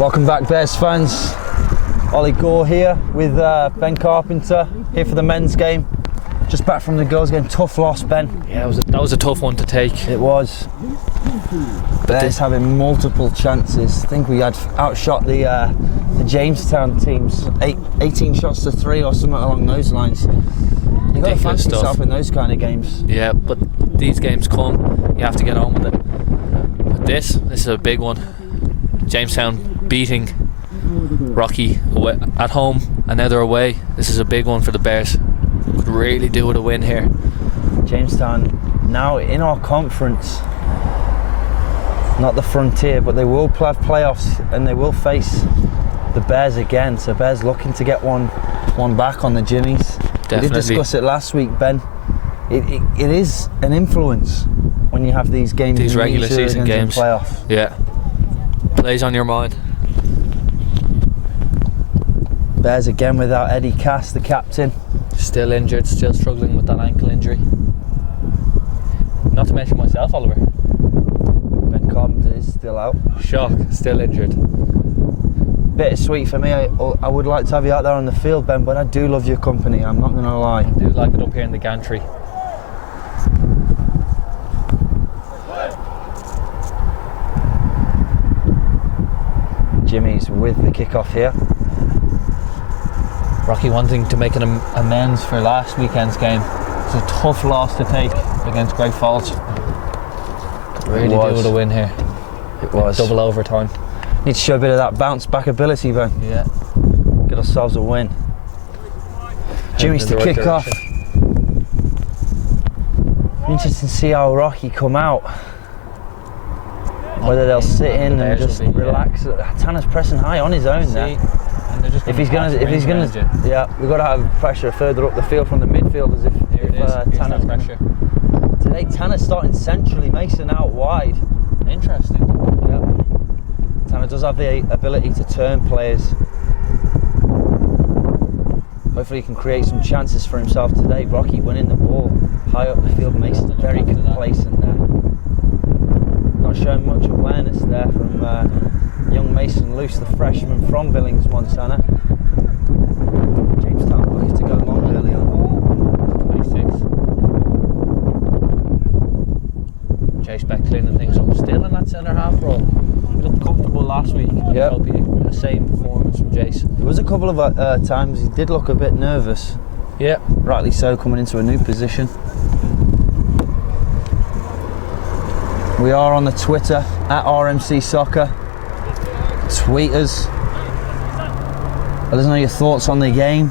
Welcome back, Bears fans. Ollie Gore here with Ben Carpenter, here for the men's game. Just back from the girls' game. Tough loss, Ben. Yeah, that was a tough one to take. It was. Bears having multiple chances. I think we had outshot the Jamestown teams 18 shots to 3 or something along those lines. You've got to fancy yourself in those kind of games. Yeah, but these games come, you have to get on with it. But this is a big one. Jamestown beating Rocky away, at home, and now they're away. This is a big one for the Bears. Could really do with a win here. Jamestown now in our conference, not the Frontier, but they will have playoffs and they will face the Bears again. So Bears looking to get one back on the Jimmies. Definitely. We did discuss it last week, Ben. It is an influence when you have these games, these regular season games, playoff. Yeah, plays on your mind. Bears again without Eddie Cass, the captain. Still injured, still struggling with that ankle injury. Not to mention myself, Oliver. Ben Carpenter is still out. Shock, still injured. Bittersweet for me. I would like to have you out there on the field, Ben, but I do love your company, I'm not going to lie. I do like it up here in the gantry. Jimmy's with the kickoff here. Rocky wanting to make an amends for last weekend's game. It's a tough loss to take against Great Falls. Really do with a win here. It was. Double overtime. Need to show a bit of that bounce back ability, Ben. Yeah. Get ourselves a win. Jimmy's to kick off. Interesting to see how Rocky come out. Whether they'll sit in and just relax. Tanner's pressing high on his own there. If he's gonna, yeah, we've got to have pressure further up the field from the midfielders. If Tanner's pressure. Today, Tanner's starting centrally, Mason out wide. Interesting. Yeah. Tanner does have the ability to turn players. Hopefully, he can create some chances for himself today. Rocky winning the ball high up the field. Mason very complacent there. Not showing much awareness there from young Mason Luce, the freshman from Billings, Montana. Jamestown looking to go long early on. 26. Chase Beck cleaning things up. Still in that centre half role. He looked comfortable last week. Yeah. The same performance from Jace. There was a couple of times he did look a bit nervous. Yeah. Rightly so, coming into a new position. We are on the Twitter at RMC Soccer. Tweet us. Let us know your thoughts on the game.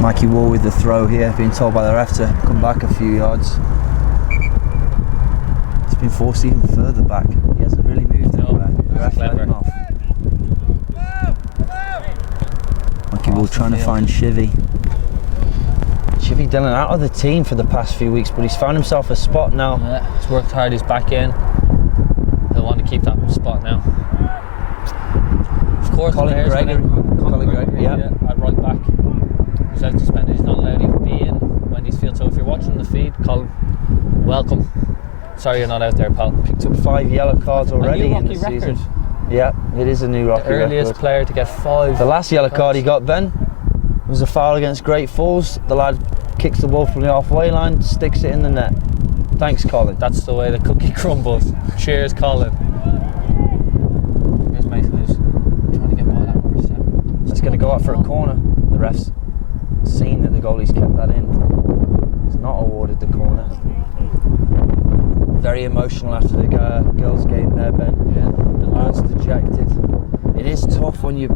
Mikey Wall with the throw here, being told by the ref to come back a few yards. It's been forced even further back. He hasn't really moved anywhere. The ref let him off. Mikey Wall trying to find Shivy. Shivy Dillon out of the team for the past few weeks, but he's found himself a spot now. Yeah, he's worked hard, he's back in. He'll want to keep that spot now. Of course, Colin Gregory, yeah. At right back. He's out suspended, he's not allowed to even be in Wendy's field. So if you're watching the feed, Colin, welcome. Sorry you're not out there, pal. Picked up 5 yellow cards already in the season. Yeah, it is a new Rocky record. The earliest player to get 5. The last yellow card he got, Ben, was a foul against Great Falls. The lad kicks the ball from the halfway line, sticks it in the net. Thanks, Colin. That's the way the cookie crumbles. Cheers, Colin. Here's Mason who's trying to get by that number 7. It's going to go out for a corner. The ref's seen that the goalie's kept that in. He's not awarded the corner. Very emotional after the girls' game there, Ben. Yeah. The lad's dejected. It is tough when you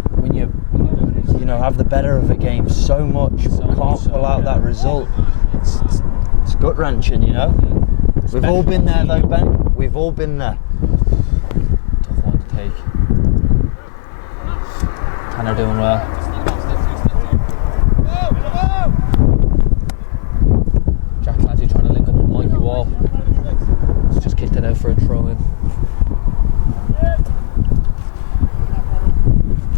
have the better of a game so much, but can't pull out that result. It's gut wrenching, you know. We've all been there though, Ben. We've all been there. Tough one to take. Tanner doing well. Jack Clancy trying to link up with Mikey Wall. He's just kicked it out for a throw in.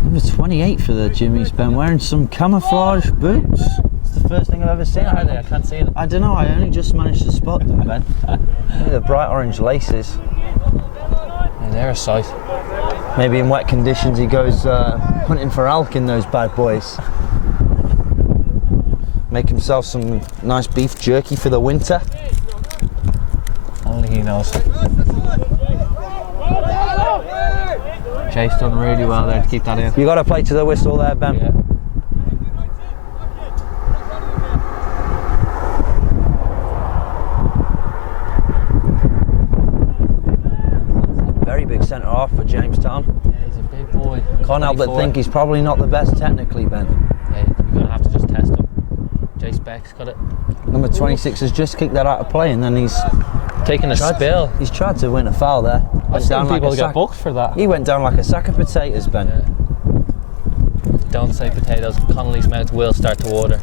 Number 28 for the Jimmies, Ben, wearing some camouflage boots. It's the first thing I've ever seen. Where are they? I can't see them. I don't know, I only just managed to spot them, Ben. The bright orange laces. Yeah, they're a sight. Maybe in wet conditions he goes hunting for elk in those bad boys. Make himself some nice beef jerky for the winter. Only he knows. Chase done really well there to keep that in. You got to play to the whistle there, Ben. Yeah. Very big centre half for Jamestown. Yeah, he's a big boy. Can't help but think he's probably not the best technically, Ben. Yeah, you're going to have to just test him. Jace Beck's got it. Number 26 has just kicked that out of play and then he's taking a spill. He's tried to win a foul there. I've seen people get booked for that. He went down like a sack of potatoes, Ben. Yeah. Don't say potatoes. Connolly's mouth will start to water.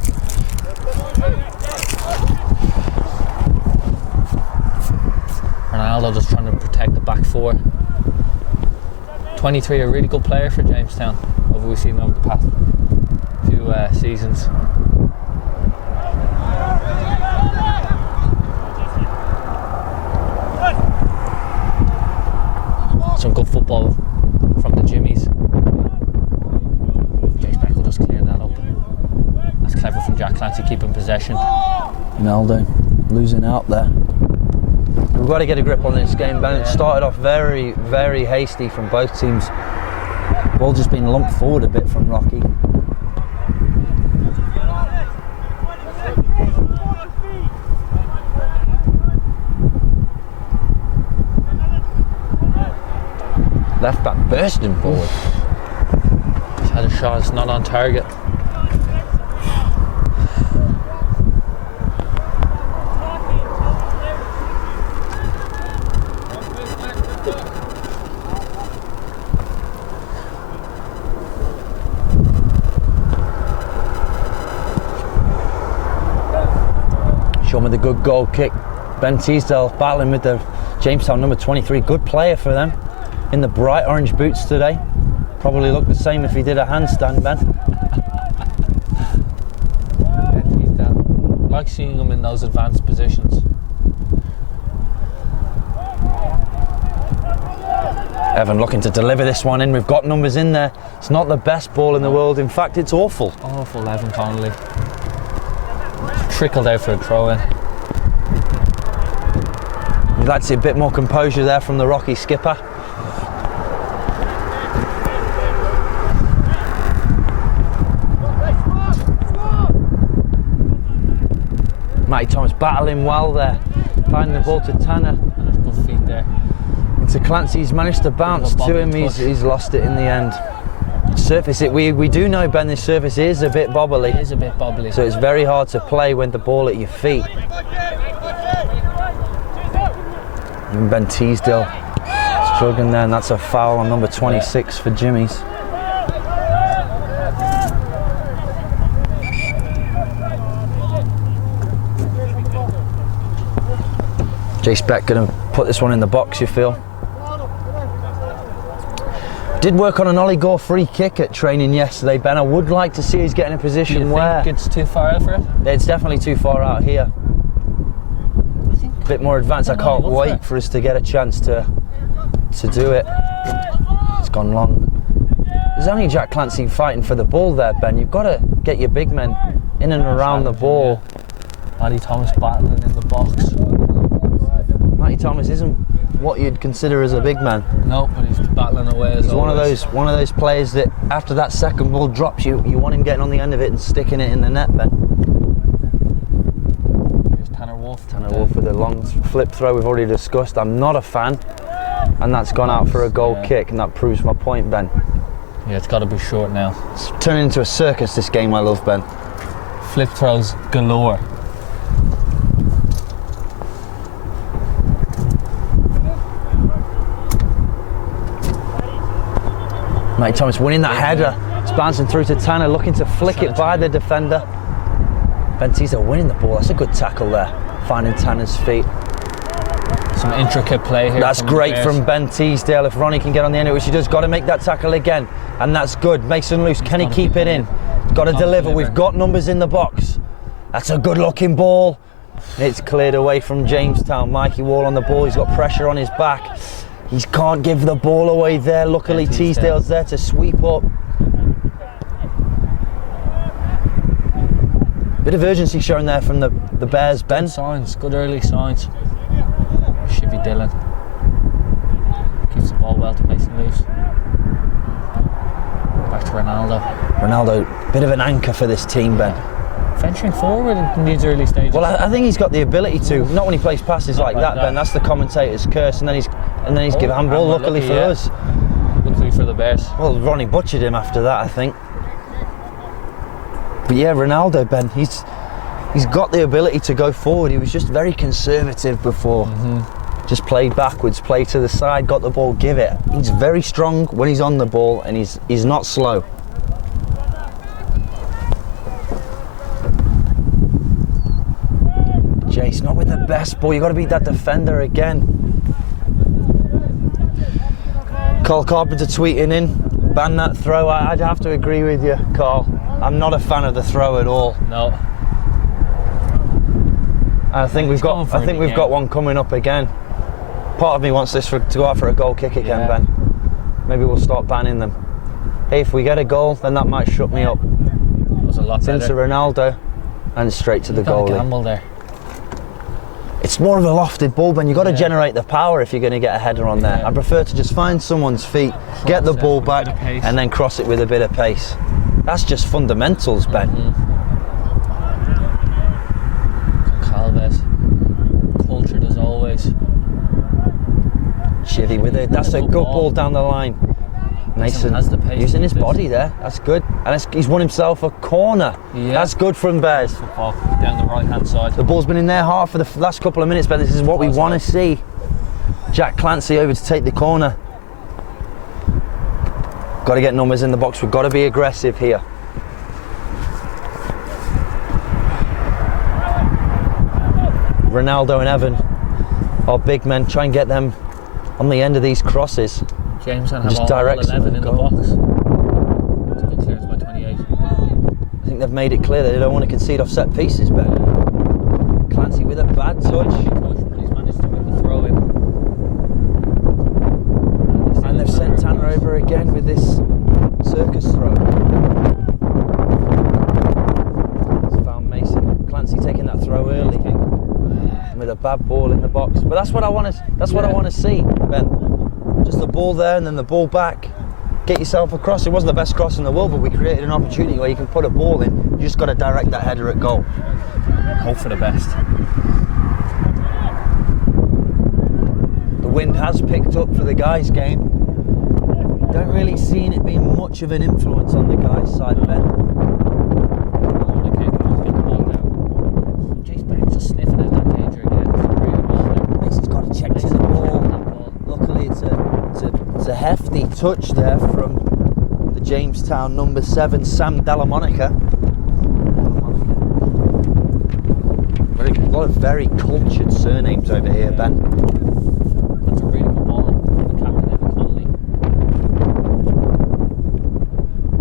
Ronaldo just trying to protect the back four. 23, a really good player for Jamestown. What have we seen over the past few seasons? Some good football from the Jimmies. Jace Beck will just clear that up. That's clever from Jack Clancy, keeping possession. Ronaldo losing out there. We've got to get a grip on this game, Ben. It started off very, very hasty from both teams. Ball just been lumped forward a bit from Rocky. Left back bursting forward. He's had a shot, it's not on target. Show me the good goal kick. Ben Teasdale battling with the Jamestown number 23. Good player for them. In the bright orange boots today. Probably look the same if he did a handstand, Ben. I like seeing him in those advanced positions. Evan looking to deliver this one in. We've got numbers in there. It's not the best ball in the world. In fact, it's awful. Awful, Evan Connolly. Trickled out for a throw in. You'd like to see a bit more composure there from the Rocky skipper. Matty Thomas battling well there, finding the ball to Tanner. And there's good feet there. Into Clancy, he's managed to bounce to him, he's lost it in the end. Surface, we do know, Ben, this surface is a bit bobbly. It is a bit bobbly. So it's very hard to play when the ball at your feet. Even Ben Teasdale struggling there, and that's a foul on number 26 for Jimmy's. Jace Beck going to put this one in the box, you feel? Did work on an Ollie Gore free kick at training yesterday, Ben. I would like to see us get in a position where... Do you think it's too far out for it? It's definitely too far out here. A bit more advanced. I can't wait for us to get a chance to do it. It's gone long. There's only Jack Clancy fighting for the ball there, Ben. You've got to get your big men in and around the ball. Matty Thomas battling in the box. Matty Thomas isn't what you'd consider as a big man. No, but he's battling away as always. He's one of those players that after that second ball drops, you want him getting on the end of it and sticking it in the net, Ben. Here's Tanner Wolf. Tanner Wolf with a long flip throw we've already discussed. I'm not a fan, and that's gone out for a goal kick, and that proves my point, Ben. Yeah, it's got to be short now. It's turning into a circus, this game, I love, Ben. Flip throws galore. Matty Thomas winning that header. It's bouncing through to Tanner, looking to flick it by the defender. Ben Teasdale winning the ball. That's a good tackle there, finding Tanner's feet. Some intricate play here. That's great from Ben Teasdale. If Ronnie can get on the end of it, which he does, got to make that tackle again. And that's good. Mason loose. Can he keep it in? Got to deliver. We've got numbers in the box. That's a good looking ball. It's cleared away from Jamestown. Mikey Wall on the ball. He's got pressure on his back. He can't give the ball away there. Luckily, Teasdale's there to sweep up. Bit of urgency shown there from the Bears, Ben. Good signs, good early signs. Shivy Dillon keeps the ball well to Mason Leafs. Back to Ronaldo. Ronaldo, bit of an anchor for this team, Ben. Venturing forward in these early stages. Well, I think he's got the ability to. Not when he plays passes like that, Ben. That's the commentator's curse. And then he's given handball. Luckily for us. Luckily for the Bears. Well, Ronnie butchered him after that, I think. But yeah, Ronaldo, Ben, he's got the ability to go forward. He was just very conservative before. Just played backwards, played to the side, got the ball, give it. He's very strong when he's on the ball, and he's not slow. Jace, not with the best ball. You got to beat that defender again. Carl Carpenter tweeting in, ban that throw. I'd have to agree with you, Carl. I'm not a fan of the throw at all. No. I think we've got one coming up again. Part of me wants this to go out for a goal kick again, Ben. Maybe we'll start banning them. Hey, if we get a goal, then that might shut me up. That was a lot better. Into Ronaldo and straight to the goalie. Gamble there. It's more of a lofted ball, Ben. You've got to generate the power if you're going to get a header on there. I prefer to just find someone's feet, get the ball back, and then cross it with a bit of pace. That's just fundamentals, Ben. Calves, cultured as always. Chivy with it. That's a good ball down the line. Mason has the pace using his body there. That's good. And he's won himself a corner. Yeah. That's good from Bears. Football down the right-hand side. The ball's been in their half for the last couple of minutes, Ben. This is what we want to see. Jack Clancy over to take the corner. Got to get numbers in the box. We've got to be aggressive here. Ronaldo and Evan, our big men, try and get them on the end of these crosses. Jamestown have all 11 in the box. It's a good clearance by 28. I think they've made it clear that they don't want to concede off set pieces, Ben. Clancy with a bad touch. But he's managed to win the throw in. And they've sent Tanner over again with this circus throw. It's found Mason. Clancy taking that throw early with a bad ball in the box. But that's what I want to. That's what I want to see, Ben. Just the ball there and then the ball back. Get yourself across. It wasn't the best cross in the world, but we created an opportunity where you can put a ball in. You just got to direct that header at goal. Hope for the best. The wind has picked up for the guys' game. Don't really see it being much of an influence on the guys' side, Ben. Just sniffing at that danger again. Mason's got to check to the ball. Luckily, it's a hefty touch there from the Jamestown number 7, Sam Delamonica. A lot of very cultured surnames over here, Ben. That's a really good ball. The captain, Evan Connolly. I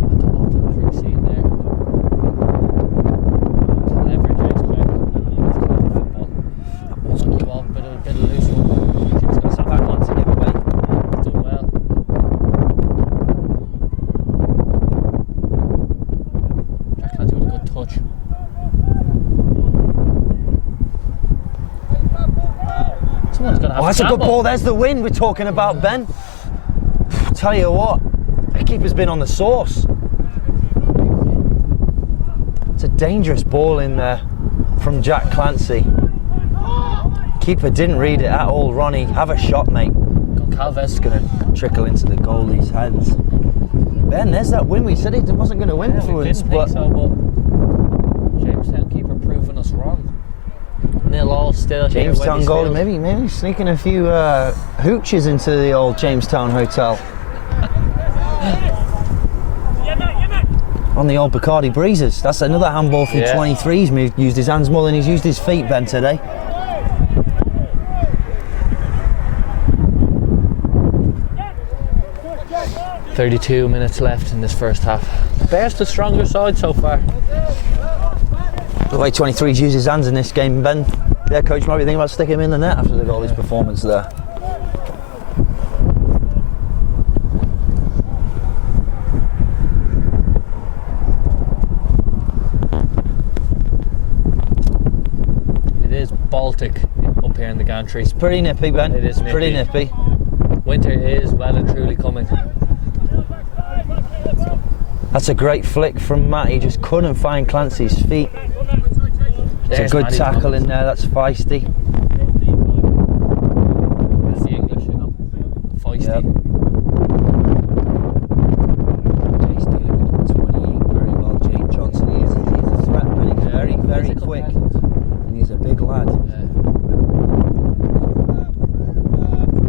don't know if that was really seen there. Clever James Beck. That ball's on the ball, bit of loose one. Jim's going to step back on to give away. He's done well. Jack Clancy with a good touch. Oh, that's a good ball. There's the win we're talking about, Ben. Tell you what, the keeper's been on the sauce. It's a dangerous ball in there from Jack Clancy. Keeper didn't read it at all. Ronnie, have a shot, mate. Calves is going to trickle into the goalie's hands. Ben, there's that win. We said it wasn't going to influence, but Jamestown keeper proving us wrong. 0-0 still. Jamestown goalie, maybe sneaking a few hooches into the old Jamestown hotel. On the old Bacardi Breezes. That's another handball from 23. He's used his hands more than he's used his feet, Ben, today. .32 minutes left in this first half. Bears the stronger side so far. The way 23's used his hands in this game, Ben, their coach might be thinking about sticking him in the net after the goalie's performance there. It is Baltic up here in the gantry. It's pretty nippy, Ben. It is nippy. Pretty nippy. Winter is well and truly coming. That's a great flick from Matt. He just couldn't find Clancy's feet. It's a good tackle in there. That's feisty. That's the English, you know. Feisty. Yep. He's dealing with number 28 very well, James Johnson. He's a threat, but he's very, very quick. And he's a big lad.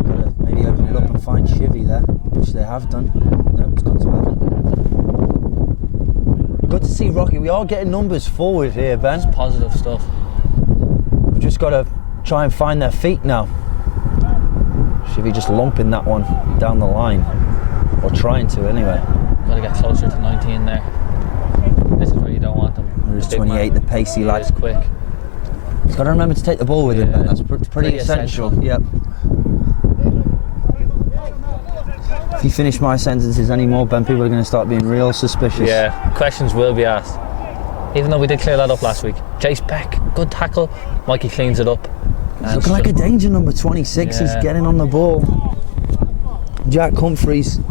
Got to maybe open it up and find Shivy there, which they have done. No, it's gone to Evan. Good to see Rocky. We are getting numbers forward here, Ben. It's positive stuff. We've just got to try and find their feet now. Shivy just lumping that one down the line. Or trying to, anyway. Got to get closer to 19 there. This is where you don't want them. There's 28, the pacey lad. He's quick. He's got to remember to take the ball with him, Ben. That's pretty essential. Yep. If you finish my sentences anymore, Ben, people are going to start being real suspicious. Yeah, questions will be asked. Even though we did clear that up last week. Jace Beck, good tackle. Mikey cleans it up. He's looking like a danger, number 26. He's getting on the ball. Jack Humphreys,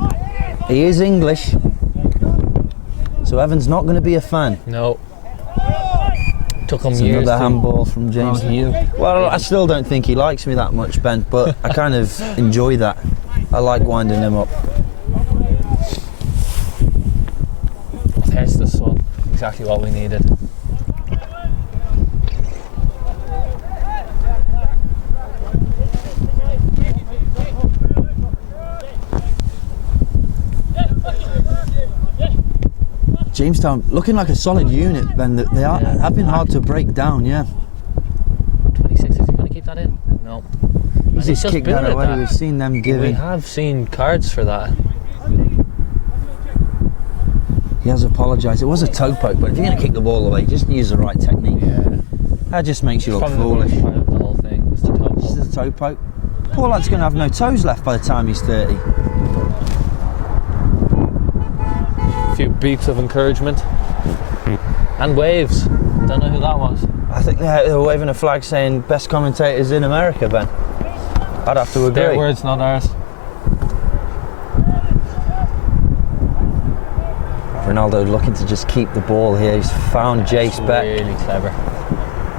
he is English. So Evan's not going to be a fan. No. Took him it's years another to handball from James. Well, I still don't think he likes me that much, Ben, but I kind of enjoy that. I like winding him up. There's the sun. Exactly what we needed. Jamestown looking like a solid unit, Ben. They have been hard to break down, yeah. 26, is he going to keep that in? No. He's just kicked that away. We've seen them give We him. have seen cards for that. He has apologised. It was a toe poke, but if you're going to kick the ball away, just use the right technique. Yeah. That just makes you look foolish. The whole thing was the toe poke. This is a toe poke. Poor lad's going to have no toes left by the time he's 30. A few beeps of encouragement. And waves. Don't know who that was. I think they're waving a flag saying best commentators in America, Ben. I'd have to agree. Their words, not ours. Ronaldo looking to just keep the ball here. He's found Jace Beck. Really clever.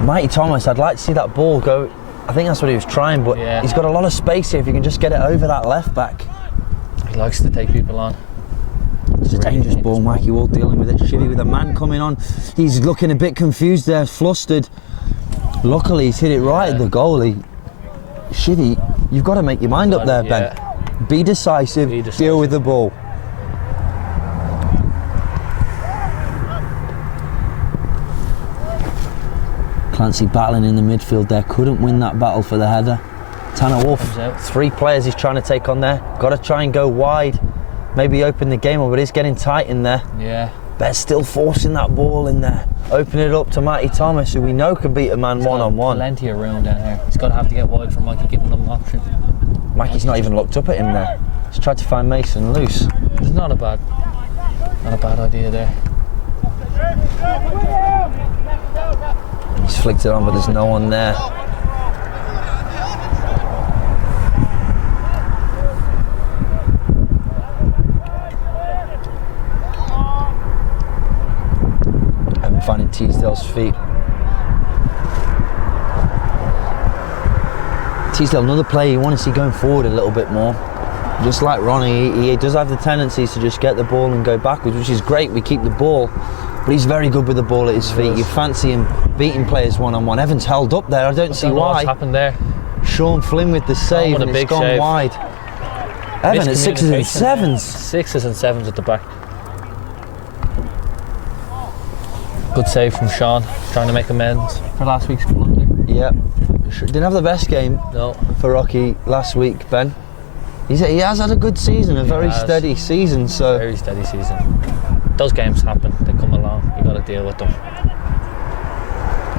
Mighty Thomas, I'd like to see that ball go. I think that's what he was trying, but he's got a lot of space here if you can just get it over that left back. He likes to take people on. It's a dangerous ball, Mikey Wall dealing with it. Shivy with a man coming on. He's looking a bit confused there, flustered. Luckily, he's hit it right at the goalie. Shivy, you've got to make your mind up there, Ben. Be decisive, deal with the ball. Clancy battling in the midfield there, couldn't win that battle for the header. Tanner Wolf, 3 players he's trying to take on there. Got to try and go wide. Maybe open the game up, but it's getting tight in there. Yeah. Bett's still forcing that ball in there. Open it up to Matty Thomas, who we know can beat a man one-on-one. Plenty of room down here. He's got to have to get wide for Mikey, giving them an option. Mikey's not even looked up at him there. He's tried to find Mason loose. It's not a bad idea there. He's flicked it on, but there's no one there. Finding Teasdale's feet. Teasdale, another player you want to see going forward a little bit more. Just like Ronnie, he does have the tendencies to just get the ball and go backwards, which is great. We keep the ball, but he's very good with the ball at his feet. You fancy him beating players one-on-one. Evans held up there. I don't see why. What's happened there? Sean Flynn with the save, and it's gone wide. Evan at 6s and 7s. 6s and 7s at the back. Good save from Sean, trying to make amends for last week's blunder. Yep. Didn't have the best game for Rocky last week, Ben. He has had a good season, a very steady season. So very steady season. Those games happen, they come along, you got to deal with them.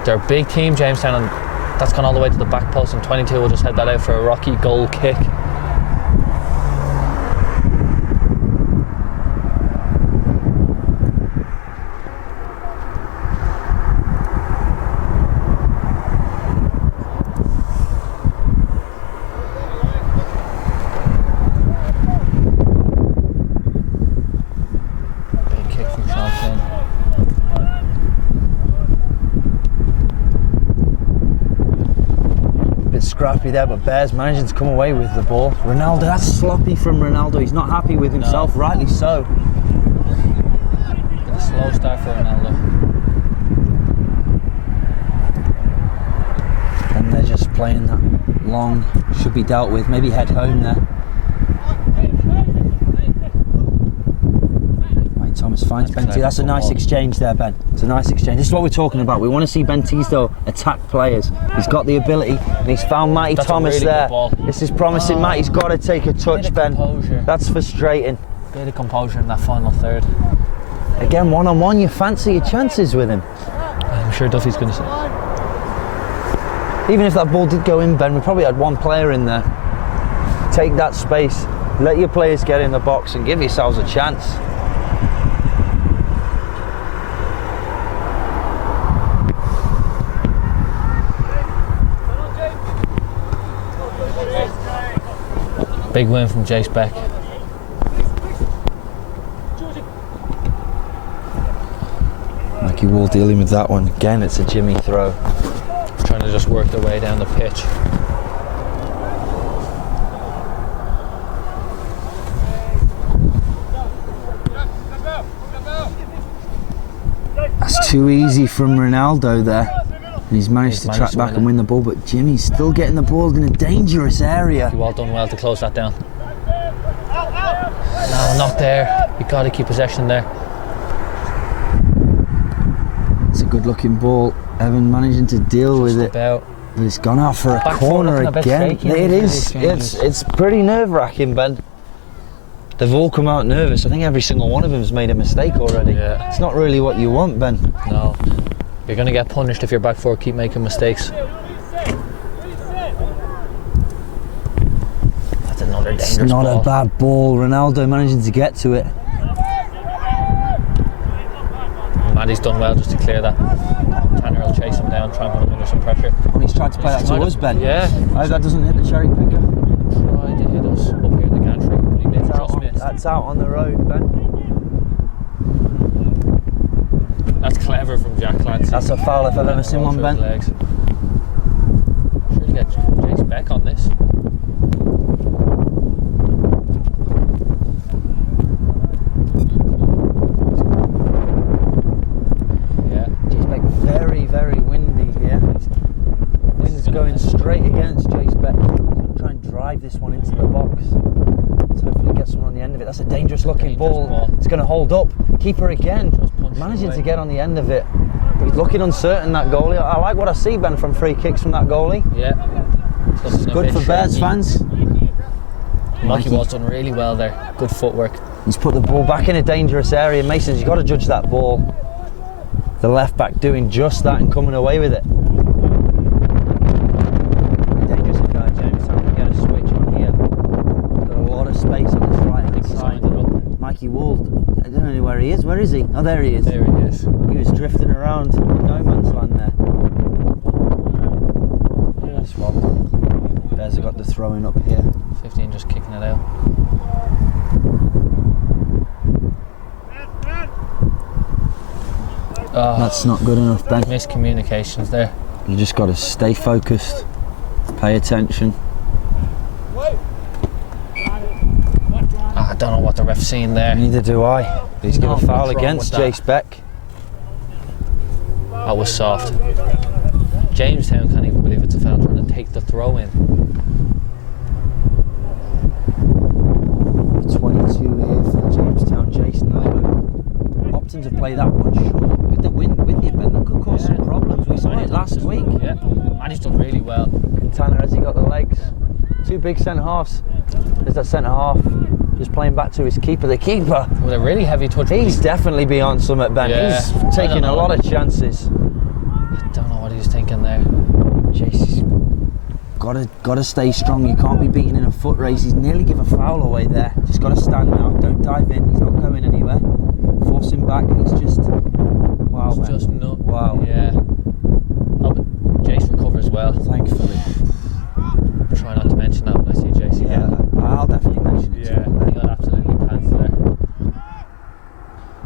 They're a big team, Jamestown, and that's gone all the way to the back post, and 22 will just head that out for a Rocky goal kick. Scrappy there, but Bears managing to come away with the ball. Ronaldo, that's sloppy from Ronaldo. He's not happy with himself, rightly so. Bit of a slow start for Ronaldo. And they're just playing that long, should be dealt with. Maybe head home there. Right, Thomas finds Benti. That's a nice exchange there, Ben. It's a nice exchange. This is what we're talking about. We want to see Bentisto attack players. He's got the ability, and he's found Matty Thomas really there. This is promising. Matty's got to take a touch, Ben. Composure. That's frustrating. Bit of composure in that final third. Again, one-on-one, you fancy your chances with him. I'm sure Duffy's going to say. Even if that ball did go in, Ben, we probably had one player in there. Take that space, let your players get in the box and give yourselves a chance. Big win from Jace Beck. Mikey Wall dealing with that one. Again, it's a Jimmy throw. Trying to just work their way down the pitch. That's too easy from Ronaldo there. And he's managed to track back and win the ball, but Jimmy's still getting the ball in a dangerous area. Well done, well to close that down. No, not there. You've got to keep possession there. It's a good looking ball. Evan managing to deal with it. But it's gone out for a corner again. It is. It's pretty nerve-wracking, Ben. They've all come out nervous. I think every single one of them has made a mistake already. Yeah. It's not really what you want, Ben. No. You're going to get punished if your back four keep making mistakes. That's another dangerous ball. It's not a bad ball. Ronaldo managing to get to it. Maddie's done well just to clear that. Tanner will chase him down, try and put him under some pressure. Oh, he's tried to play that to us, Ben. Yeah. That doesn't hit the cherry picker. Tried to hit us up here in the gantry, but he missed. That's out on the road, Ben. That's clever from Jack Clancy. That's a foul if I've ever seen one, Ben. Legs. Sure to get Jace Beck on this. Yeah. Jace Beck very, very windy here. Wind's going straight against Jace Beck. He's going to try and drive this one into the box. Let's hopefully get someone on the end of it. That's a dangerous looking ball. It's going to hold up. Keeper again. Managing to get on the end of it. But he's looking uncertain, that goalie. I like what I see, Ben, from free kicks from that goalie. Yeah. It's good for Bears fans. Mikey Wall's done really well there. Good footwork. He's put the ball back in a dangerous area. Mason's, you've got to judge that ball. The left back doing just that and coming away with it. Dangerous if Jamestown can get a switch on here. Got a lot of space on this right hand side. Mikey Wall, I don't know where he is. Where is he? Oh, there he is. There he is. He was drifting around in no man's land there. That's well done. Bears have got the throwing up here. 15 just kicking it out. Oh, that's not good enough, Ben. Miscommunications there. You just got to stay focused, pay attention. I don't know what the ref's seen there. Neither do I. He's given a foul against Jace Beck. That was soft. Jamestown can't even believe it's a foul, trying to take the throw in. 22 here for Jamestown. Jason Nybo. Opting to play that one short. With the wind with you, Ben, that could cause some problems. We saw it last week. Yeah, and he's done really well. Tanner, has he got the legs? Two big centre halves. There's that centre half just playing back to his keeper. The keeper with a really heavy touch. He's definitely beyond summit, Ben. Yeah, he's taking a lot of chances. I don't know what he's thinking there. Jace's gotta stay strong. You can't be beaten in a foot race. He's nearly give a foul away there. Just gotta stand now. Don't dive in. He's not going anywhere. Force him back. It's just wow. It's man. just not. Wow. Yeah. Oh, but Jace recovers well. Thankfully. Try not to mention that when I see Jace again. I'll definitely mention it. Yeah, he got absolutely pants there.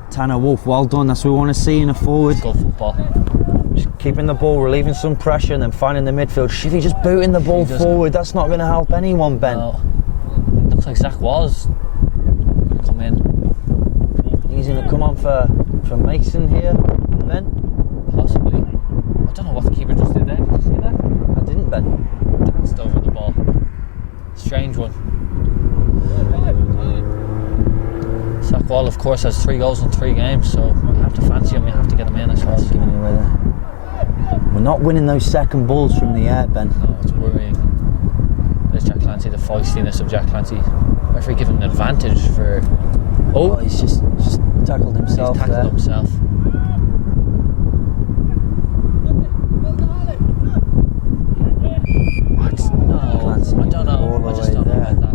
Tanner Wolf, well done. That's what we want to see in a forward. Good football. Just keeping the ball, relieving some pressure, and then finding the midfield. Shivy just booting the ball forward. That's not going to help anyone, Ben. No. Looks like Zach was going to come in. He's going to come on for Mason here, Ben. Possibly. I don't know what the keeper just did there. Did you see that? I didn't, Ben. Danced over the ball. Strange one. Zach Wall, of course, has 3 goals in 3 games, so you have to fancy him, you have to get him in, I suppose. Giving it away there. We're not winning those second balls from the air, Ben. No, it's worrying. There's Jack Clancy, the feistiness of Jack Clancy. Referee given an advantage for... Oh, he's just tackled himself. He's tackled himself. What? No, Clancy I don't know. I just don't know about that.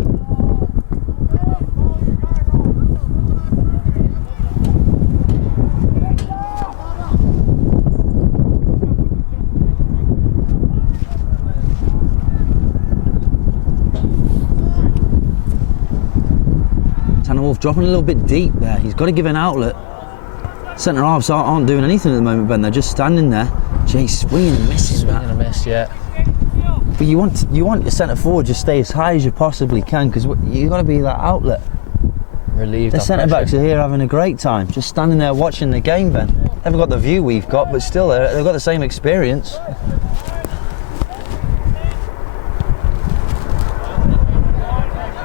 Tanner Wolf dropping a little bit deep there. He's got to give an outlet. Centre halves aren't doing anything at the moment, Ben. They're just standing there. Jay swinging and missing. Swinging and miss, yeah. But you want your centre forward to stay as high as you possibly can, because you got to be that outlet. Relieved. The centre backs are here having a great time, just standing there watching the game, Ben. They haven't got the view we've got, but still they've got the same experience.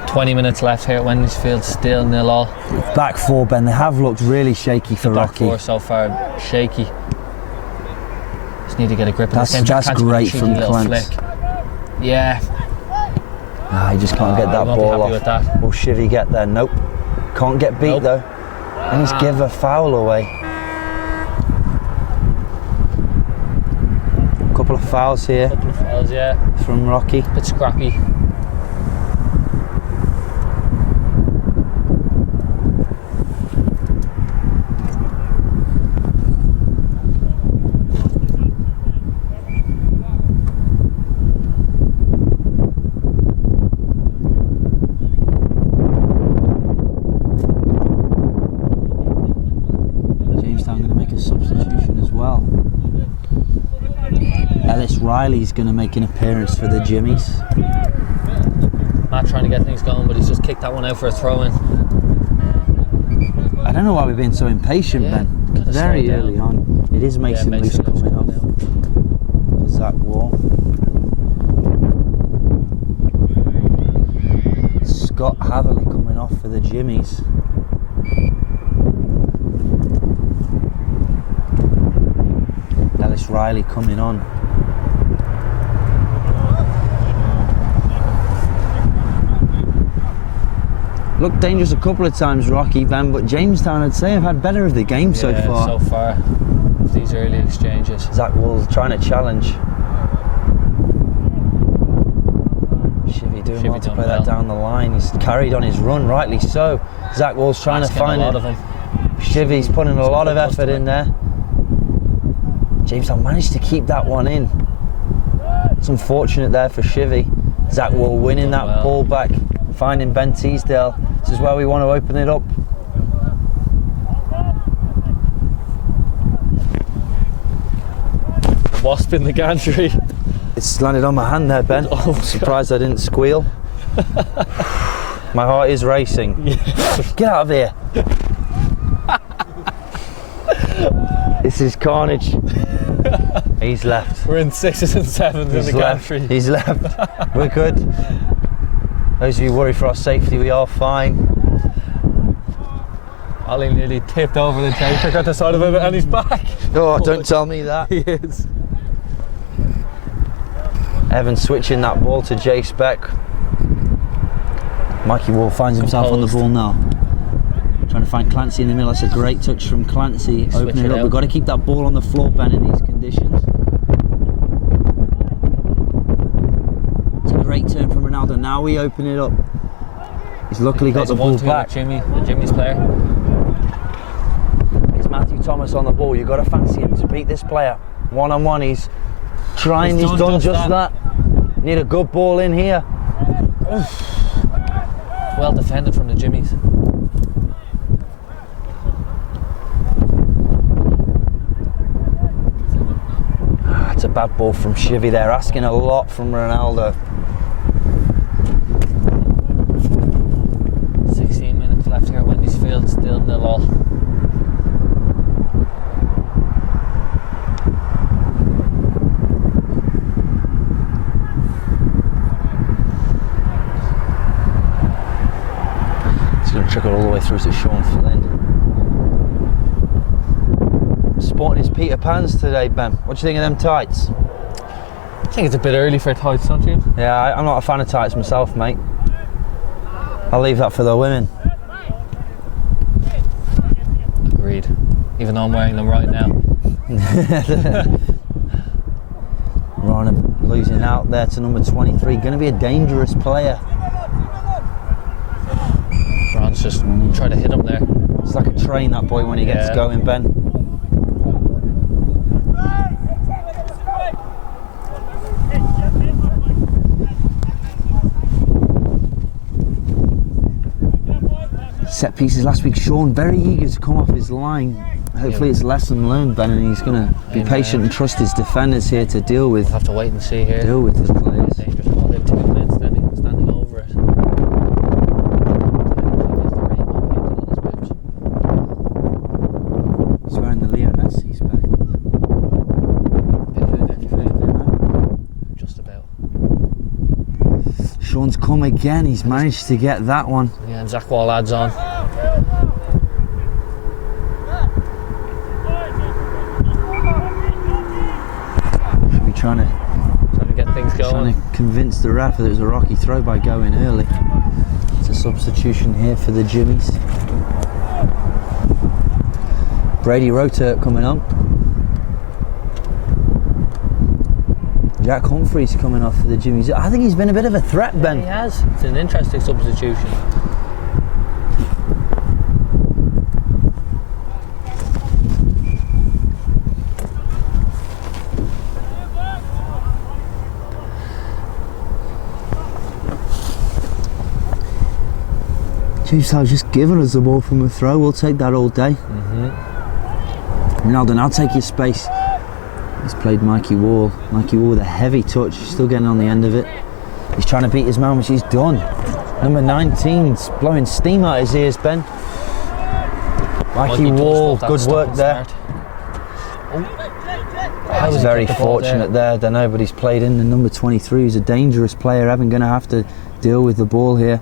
20 minutes left here at Wednesfield, still 0-0. Back 4, Ben, they have looked really shaky for Rocky. Back 4 so far, shaky. Just need to get a grip of this game. That's great from Clance. Yeah. He just can't get that ball off. With that. Will Shivy get there? Nope. Can't get beat though. And he's give a foul away. A couple of fouls here. Couple of fouls, yeah. From Rocky. Bit scrappy. Substitution as well. Ellis Riley's going to make an appearance for the Jimmies. Matt trying to get things going, but he's just kicked that one out for a throw-in. I don't know why we're being so impatient, Ben. Very early on. It is Mason Loose coming off for Zach Wall. Scott Hatherley coming off for the Jimmies. Ellis Riley coming on. Looked dangerous a couple of times, Rocky, Ben, but Jamestown, I'd say, have had better of the game so far. So far, these early exchanges. Zach Wall's trying to challenge. Shivy doing well to play that down the line. He's carried on his run, rightly so. Zach Wall's trying to find it. Shivy's putting a lot of effort in there. Jamestown managed to keep that one in. It's unfortunate there for Shivy. Zach Wall winning that ball back, finding Ben Teasdale. This is where we want to open it up. Wasp in the gantry. It's landed on my hand there, Ben. Oh, surprised I didn't squeal. My heart is racing. Yeah. Get out of here. This is carnage. He's left. We're in 6s and 7s in the gantry. He's left. We're good. Those of you worried for our safety, we are fine. Ollie nearly tipped over the tape, got the side of him and he's back. Oh, don't tell me that. He is. Evan switching that ball to Jace Beck. Mikey Wall finds himself on the ball now. Trying to find Clancy in the middle. That's a great touch from Clancy. Opening it up. We've got to keep that ball on the floor, Ben, in these conditions. Ronaldo. Now we open it up. He's luckily got the ball back. Jimmy's player. It's Matthew Thomas on the ball. You've got to fancy him to beat this player. One-on-one, he's trying, he's done just that. Need a good ball in here. Oof. Well defended from the Jimmies. It's a bad ball from Shivy there, asking a lot from Ronaldo. 16 minutes left here, Wendy's Field, still 0-0. It's going to trickle all the way through to Sean Flynn. Sporting his Peter Pans today, Ben. What do you think of them tights? I think it's a bit early for tights, don't you? Yeah, I'm not a fan of tights myself, mate. I'll leave that for the women. Agreed. Even though I'm wearing them right now. Ryan losing out there to number 23. Going to be a dangerous player. Ron's just trying to hit him there. It's like a train, that boy, when he gets going, Ben. Set pieces last week. Sean very eager to come off his line. Hopefully it's lesson learned, Ben, and he's going to be patient and trust his defenders here to deal with. We'll have to wait and see here. Deal with the players. Dangerous ball. They have 2 men standing over it. He's wearing the Leo Messi's, Ben. Just about. Sean's come again. He's managed to get that one. Yeah, and Zach Wall adds on. Should be trying to get things going. Trying to convince the ref that it was a rocky throw by going early. It's a substitution here for the Jimmies. Brady Rotert coming on. Jack Humphreys coming off for the Jimmies. I think he's been a bit of a threat, Ben. He has. It's an interesting substitution. Jamestown's just giving us the ball from a throw. We'll take that all day. Ronaldo, now take your space. He's played Mikey Wall. Mikey Wall with a heavy touch. He's still getting on the end of it. He's trying to beat his man, which he's done. Number 19's blowing steam out his ears, Ben. Mikey Wall, good work there. That was very fortunate there. Don't know, but he's played in the number 23, who's a dangerous player. Evan going to have to deal with the ball here.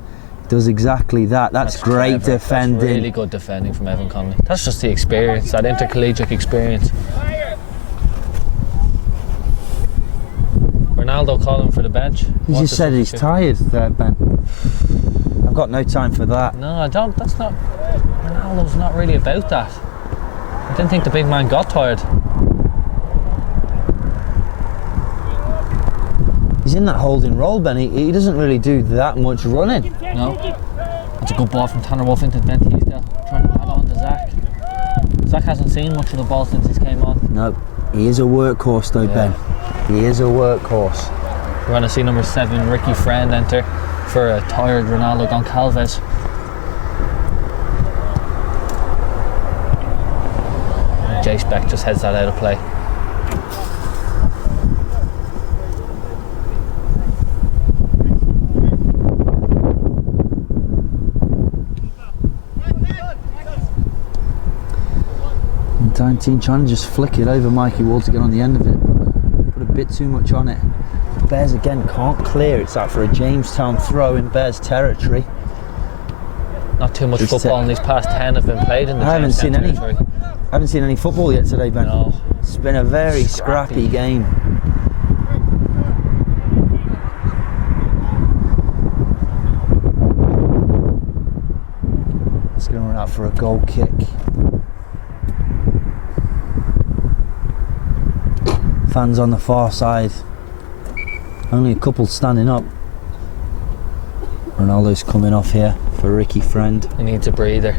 Does exactly that. That's great clever. Defending. That's really good defending from Evan Conley. That's just the experience, that intercollegiate experience. Ronaldo calling for the bench. He just said he's tired there, Ben. I've got no time for that. No, I don't. That's not. Ronaldo's not really about that. I didn't think the big man got tired. He's in that holding role, Ben. He doesn't really do that much running. No. It's a good ball from Tanner Wolf into Ventista, trying to add on to Zach. Zach hasn't seen much of the ball since he's came on. No, he is a workhorse though, Ben. He is a workhorse. We're going to see number 7, Ricky Friend, enter for a tired Ronaldo Goncalves. Jace Beck just heads that out of play. And 19 trying to just flick it over Mikey Wall to get on the end of it. Put a bit too much on it. Bears again can't clear. It's out for a Jamestown throw in Bears territory. Not too much football in these past 10 have been played in the Jamestown territory. I haven't seen any football yet today, Ben. No. It's been a very scrappy game. It's going to run out for a goal kick. Fans on the far side. Only a couple standing up. Ronaldo's coming off here for Ricky Friend. He needs a breather.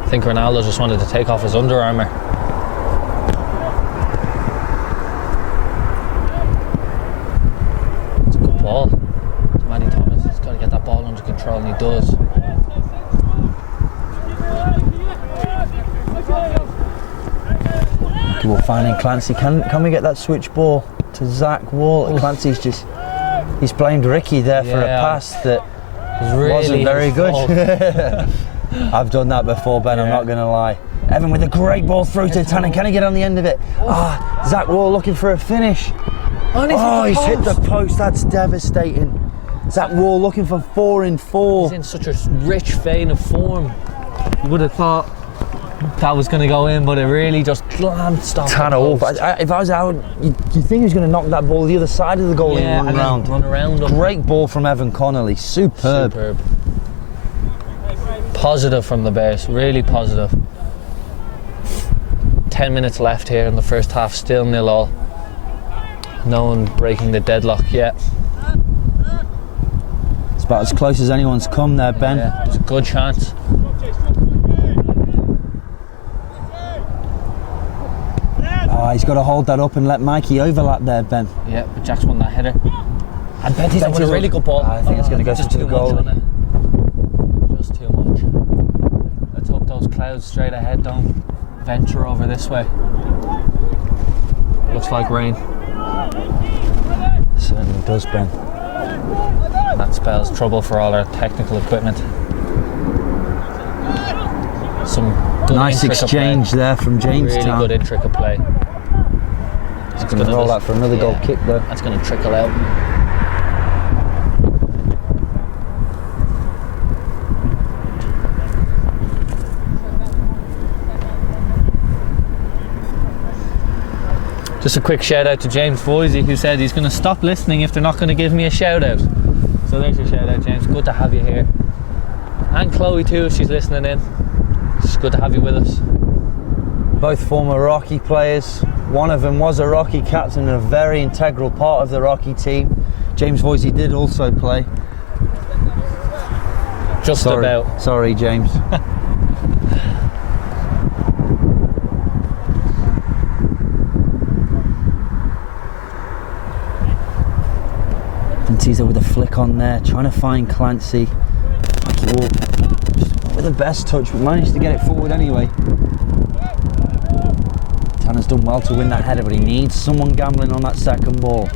I think Ronaldo just wanted to take off his Under Armour. It's a good ball. Matty Thomas, he's got to get that ball under control, and he does. We're finding Clancy. Can we get that switch ball to Zach Wall? Clancy's he's blamed Ricky there for a pass that really wasn't very good. I've done that before, Ben, I'm not going to lie. Evan with a great ball through to Tannen. Can he get on the end of it? Zach Wall looking for a finish. He's hit the post. That's devastating. Zach Wall looking for 4 in 4. He's in such a rich vein of form. You would have thought that was going to go in, but it really just glanced off. Tanner off. If I was out, you think he was going to knock that ball the other side of the goal and run around. Great ball from Evan Connolly. Superb. Positive from the Bears, really positive. 10 minutes left here in the first half, still 0-0. No one breaking the deadlock yet. It's about as close as anyone's come there, Ben. Yeah, it's a good chance. He's got to hold that up and let Mikey overlap there, Ben. Yeah, but Jack's won that header. And Ben's with a really good ball. I think it's going to go just to the goal. Just too much. Let's hope those clouds straight ahead don't venture over this way. Looks like rain. Certainly does, Ben. That spells trouble for all our technical equipment. Some good nice exchange there from Jamestown. Really good intricate play. He's going to roll out for another goal kick though. That's going to trickle out. Just a quick shout out to James Voisey, who said he's going to stop listening if they're not going to give me a shout out. So there's your shout out, James. Good to have you here. And Chloe too, if she's listening in. It's good to have you with us. Both former Rocky players. One of them was a Rocky captain and a very integral part of the Rocky team. James Voisey did also play. About. Sorry, James. And Teaser with a flick on there, trying to find Clancy. Mikey Wall with the best touch, but managed to get it forward anyway. Tanner's done well to win that header, but he needs someone gambling on that second ball.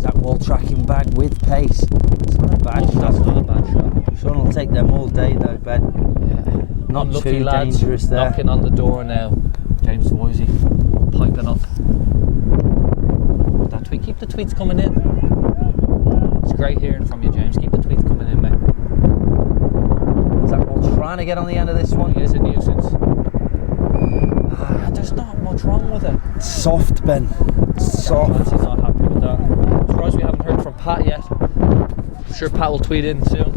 Zach Wall tracking back with pace. It's not a bad shot. That's not a bad shot. Sean will take them all day though, Ben. Yeah. Not Unlucky too lads dangerous there. Knocking on the door now. James Voisey piping up. That tweet, keep the tweets coming in. It's great hearing from you, James. Keep the tweets coming in, mate. Zach Wall trying to get on the end of this one. He is a nuisance. There's not much wrong with it. Soft, Ben. Soft. He's not happy with that. I'm surprised we haven't heard from Pat yet. I'm sure Pat will tweet in soon.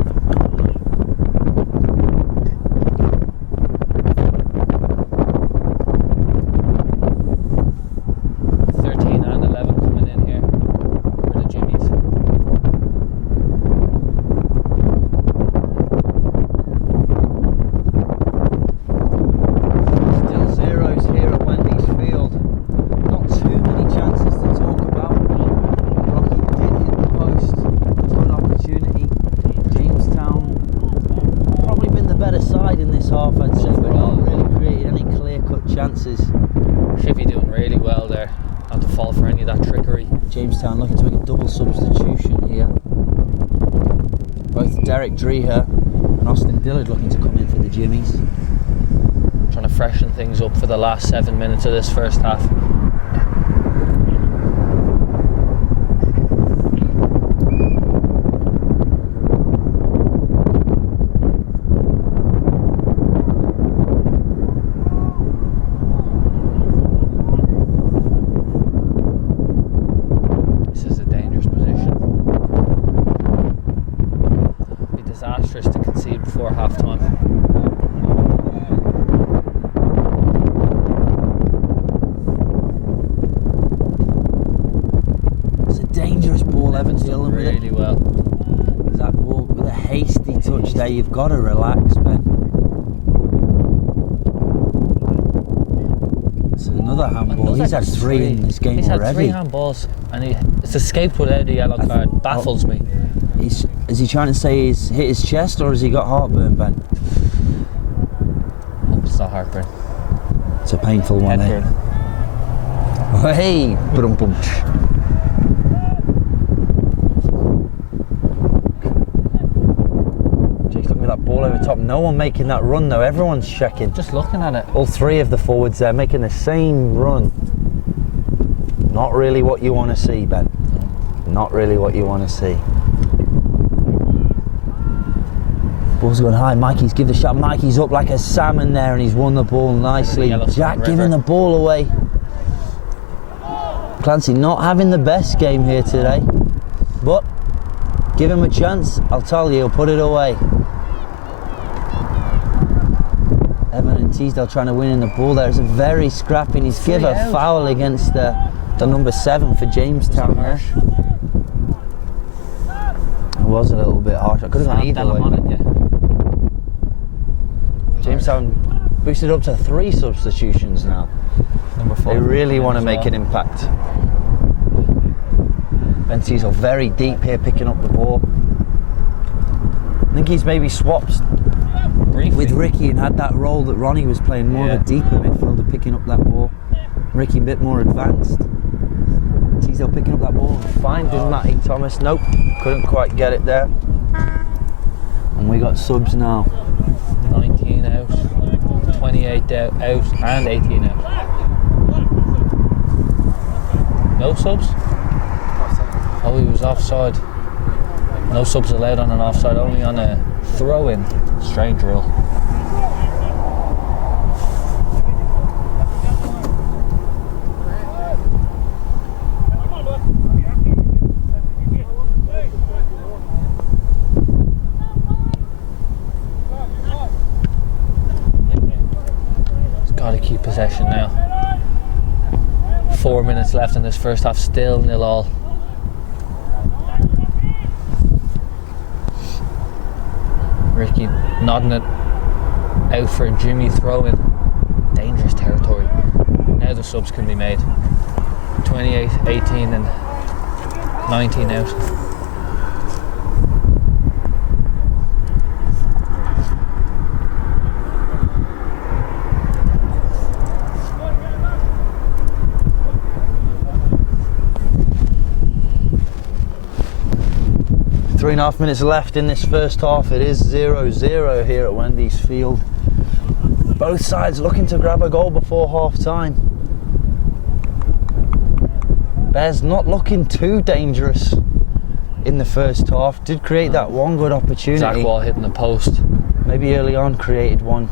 Jamestown looking to make a double substitution here. Both Derek Dreher and Austin Dillard looking to come in for the Jimmies. Trying to freshen things up for the last 7 minutes of this first half. This is a dangerous position. before half time. It's a dangerous ball, Evan's dealing with it. Really well. That ball with a hasty touch there, you've got to relax, Ben. It's another handball. He's had three in this game already. He's had 3 handballs, and it's escaped without a yellow card. Baffles me. Is he trying to say he's hit his chest, or has he got heartburn, Ben? Hope it's not heartburn. It's a painful one, eh? Hey! Brum-bum. Jake's looking at that ball over the top. No one making that run, though. Everyone's checking. Just looking at it. All 3 of the forwards there making the same run. Not really what you want to see, Ben. Not really what you want to see. Ball's going high. Mikey's give the shot. Mikey's up like a salmon there, and he's won the ball nicely. Jack giving the ball away. Clancy not having the best game here today, but give him a chance. I'll tell you, he'll put it away. Evan and Teasdale trying to win in the ball there. It's a very scrappy, and he's give a foul against the number 7 for Jamestown there. It was a little bit harsh. I could have gone either way. Jamestown boosted up to 3 substitutions now. Number 4. They really want to make an impact. Ben Teasdale very deep here, picking up the ball. I think he's maybe swapped briefly with Ricky and had that role that Ronnie was playing, more of a deeper midfielder, picking up that ball. Ricky a bit more advanced. Teasdale picking up that ball and finding Matty Thomas. Nope, couldn't quite get it there. And we got subs now. 19 out, 28 out, and 18 out. No subs? Oh, he was offside. No subs allowed on an offside, only on a throw-in. Strange rule. Got to keep possession now. 4 minutes left in this first half, still 0-0. Ricky nodding it out for a Jimmy throw-in. Dangerous territory. Now the subs can be made. 28, 18 and 19 out. Three and a half minutes left in this first half. It is 0-0 here at Wendy's Field. Both sides looking to grab a goal before half time. Bears not looking too dangerous in the first half. Did create that one good opportunity. Zach Wall hitting the post. Maybe early on created one,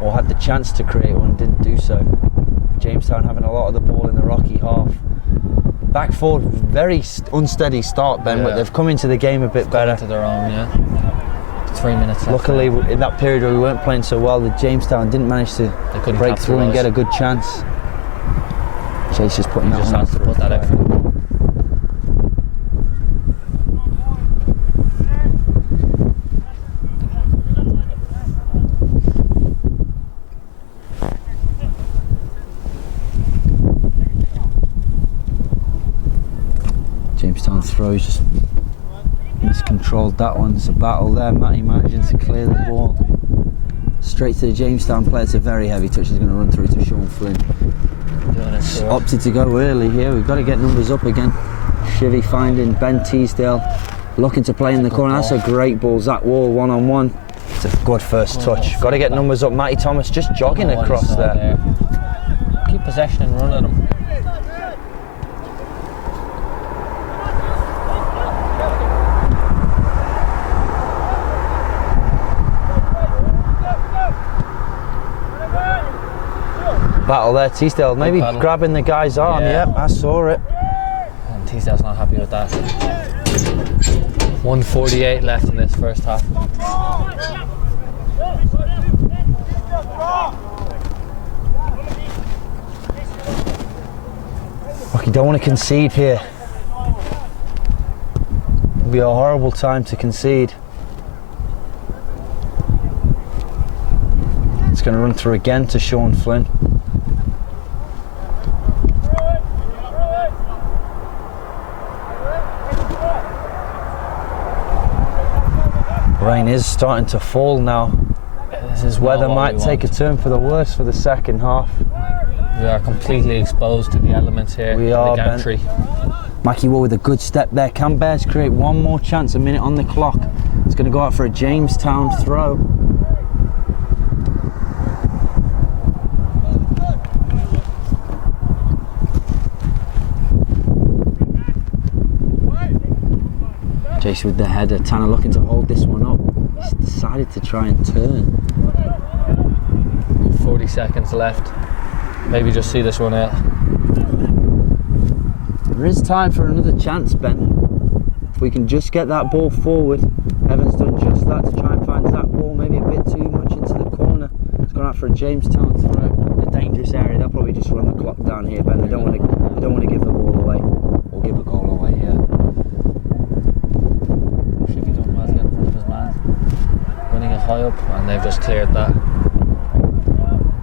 or had the chance to create one, didn't do so. Jamestown having a lot of the ball in the rocky half. Back forward, very unsteady start, Ben, but they've come into the game a bit better. Into their own, 3 minutes left. Luckily, in that period where we weren't playing so well, the Jamestown didn't manage to break through and get a good chance. Chase is putting that one out. Put that out for them. Jamestown throws, just miscontrolled that one. It's a battle there. Matty managing to clear the ball straight to the Jamestown player. It's a very heavy touch. He's going to run through to Sean Flynn. Opted to go early here. We've got to get numbers up again. Shivy finding Ben Teasdale, looking to play in the corner. That's a great ball. Zach Wall one-on-one. It's a good first touch. Got to get numbers up. Matty Thomas just jogging across there. Keep possession and run at him. Battle there, Teasdale maybe grabbing the guy's arm. Yep, I saw it. And Teasdale's not happy with that. 1:48 left in this first half. Look, you don't want to concede here. It'll be a horrible time to concede. It's going to run through again to Sean Flynn. Rain is starting to fall now. This weather might take a turn for the worse for the second half. We are completely exposed to the elements here. We are, the gantry. Mackie Wall with a good step there. Can Bears create one more chance? A minute on the clock. It's going to go out for a Jamestown throw. Jason with the header. Tanner looking to hold this one up. He's decided to try and turn. 40 seconds left. Maybe just see this one out. There is time for another chance, Ben. If we can just get that ball forward. Evan's done just that to try and find that ball, maybe a bit too much into the corner. It's gone out for a Jamestown throw. A dangerous area. They'll probably just run the clock down here, Ben. They don't want to give the ball away or give a goal away here. Should be done well to get in front of his man. Running it high up, and they've just cleared that.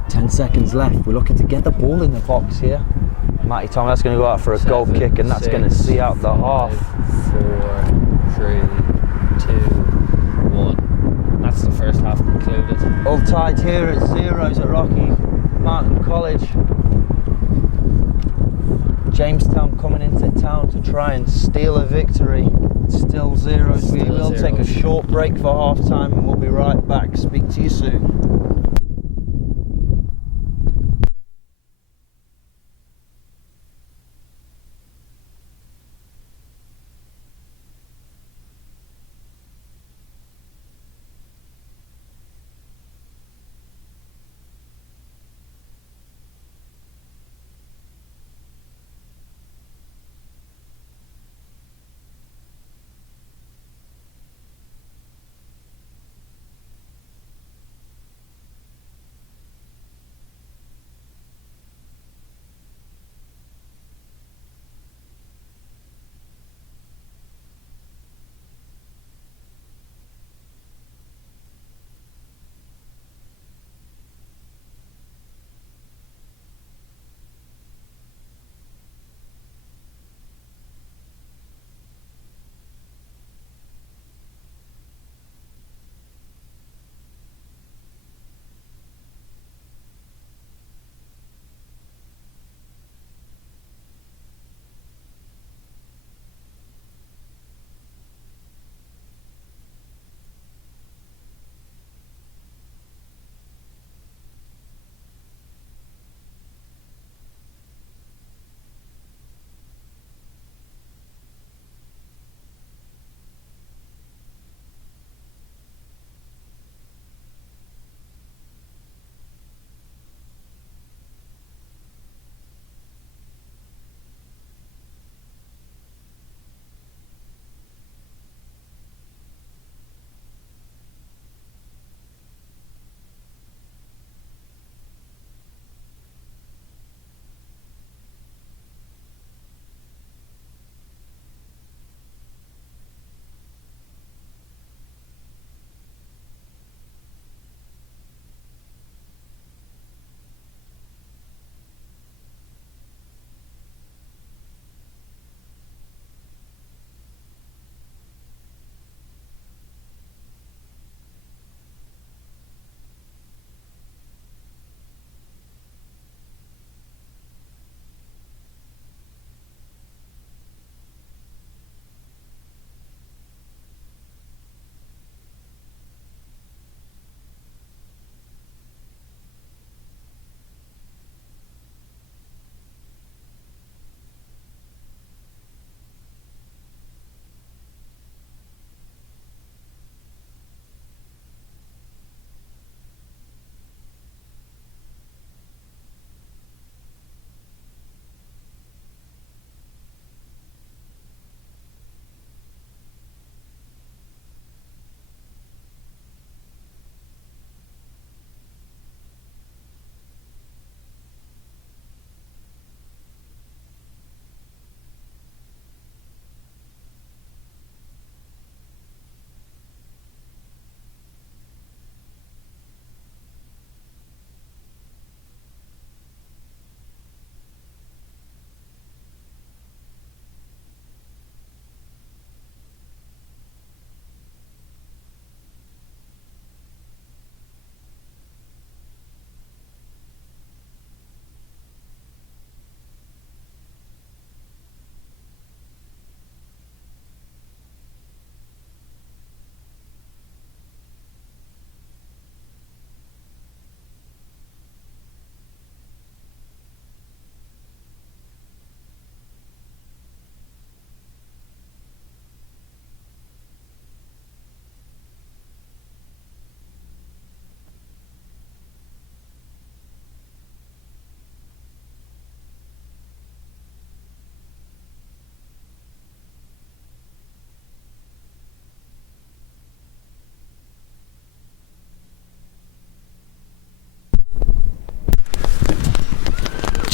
10 seconds left. We're looking to get the ball in the box here. Matty Tom, that's going to go out for a goal kick, and that's going to see out the half. 4, 3, 2, 1. That's the first half concluded. All tied here at zeros at Rocky Mountain College. Jamestown coming into town to try and steal a victory. It's still zeros. We will take a short break for half time, and we'll be right back. Speak to you soon.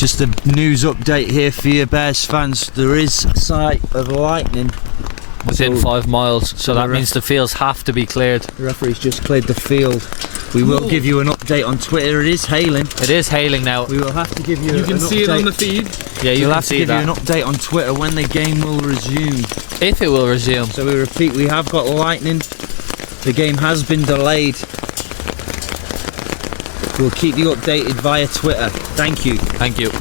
Just a news update here for you Bears fans. There is sight of lightning within 5 miles, so that means the fields have to be cleared. The referee's just cleared the field. We will give you an update on Twitter. It is hailing. It is hailing now. We will have to give you. You can see it on the feed. Yeah, you we'll can have to see give that. you an update on Twitter when the game will resume. If it will resume. So we repeat, we have got lightning. The game has been delayed. We'll keep you updated via Twitter. Thank you. Thank you.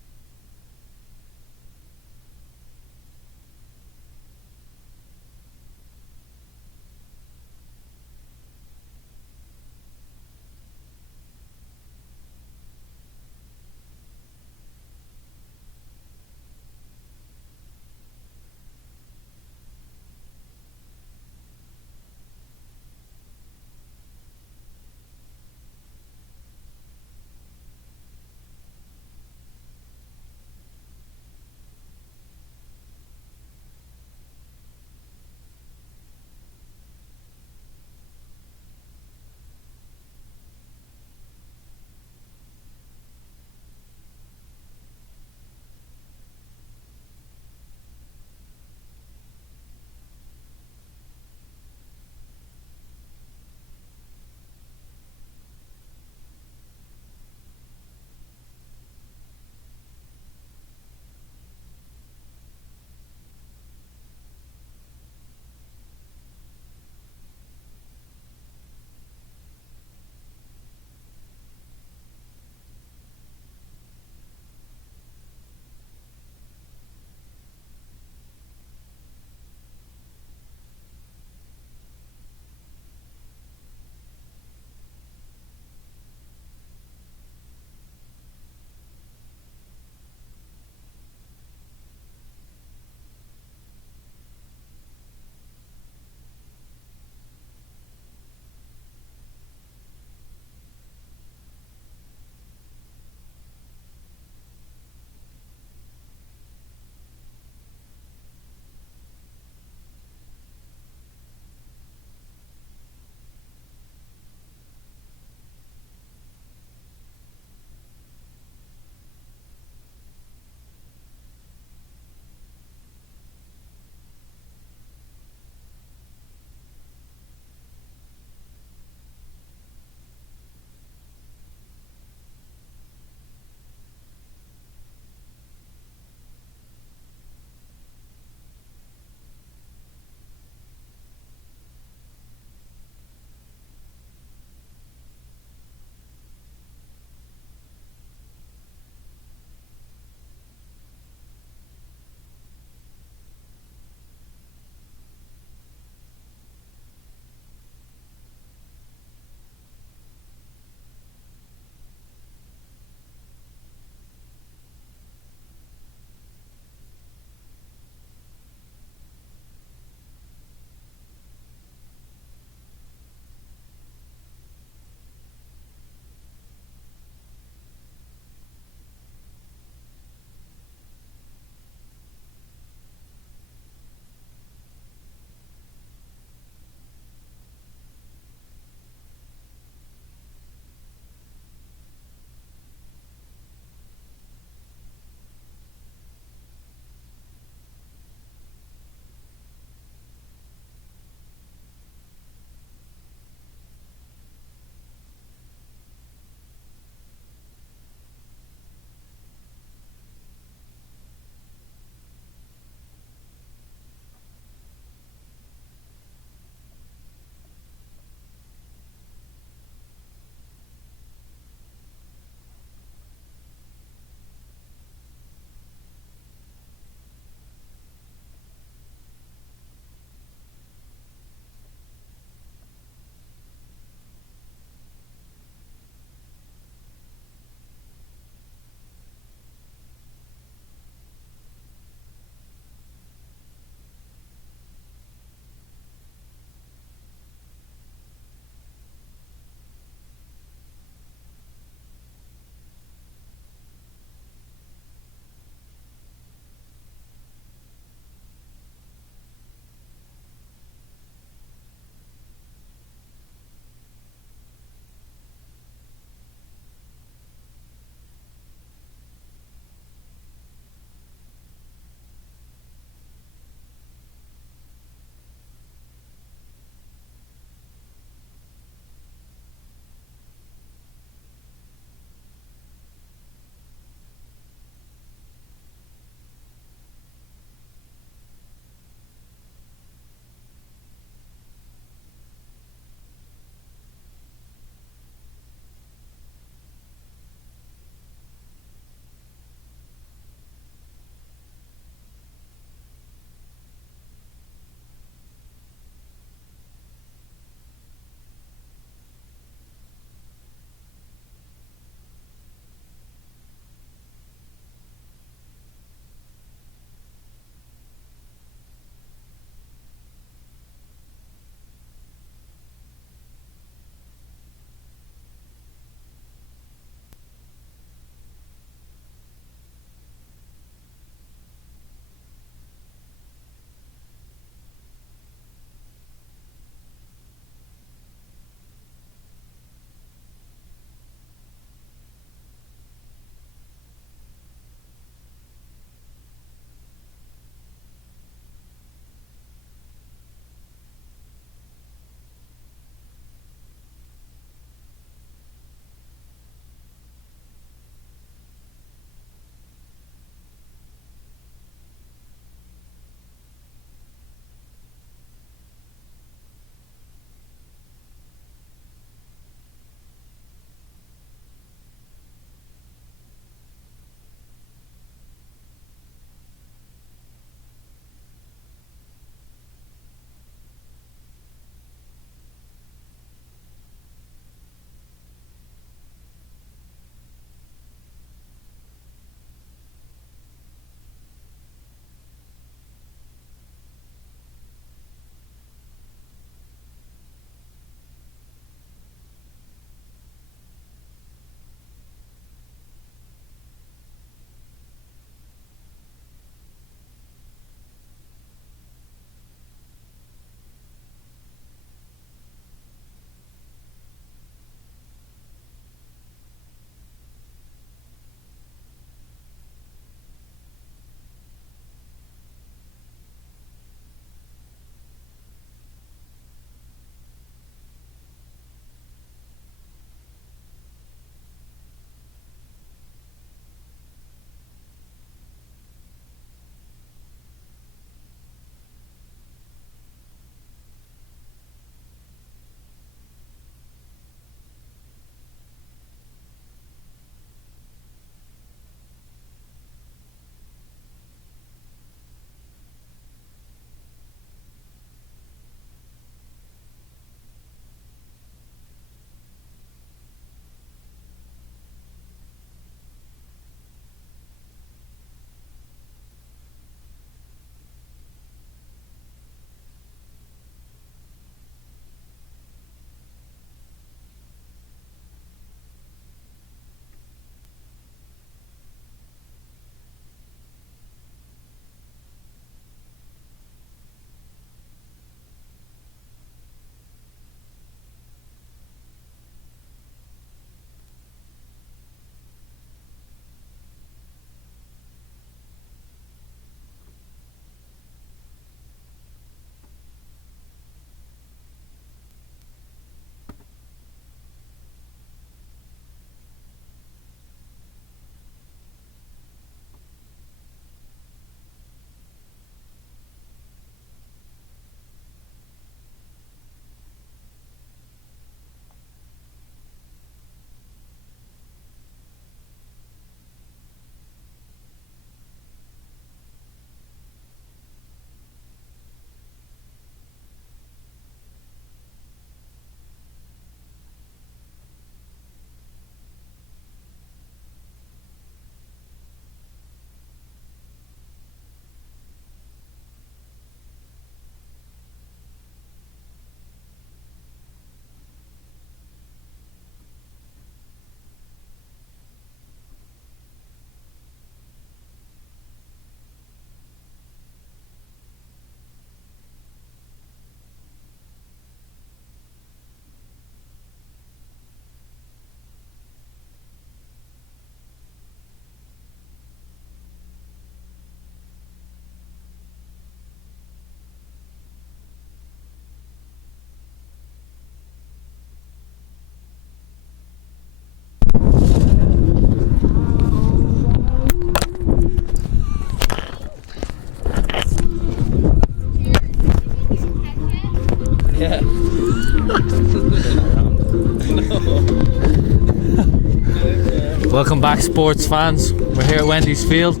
Welcome back, sports fans. We're here at Wendy's Field.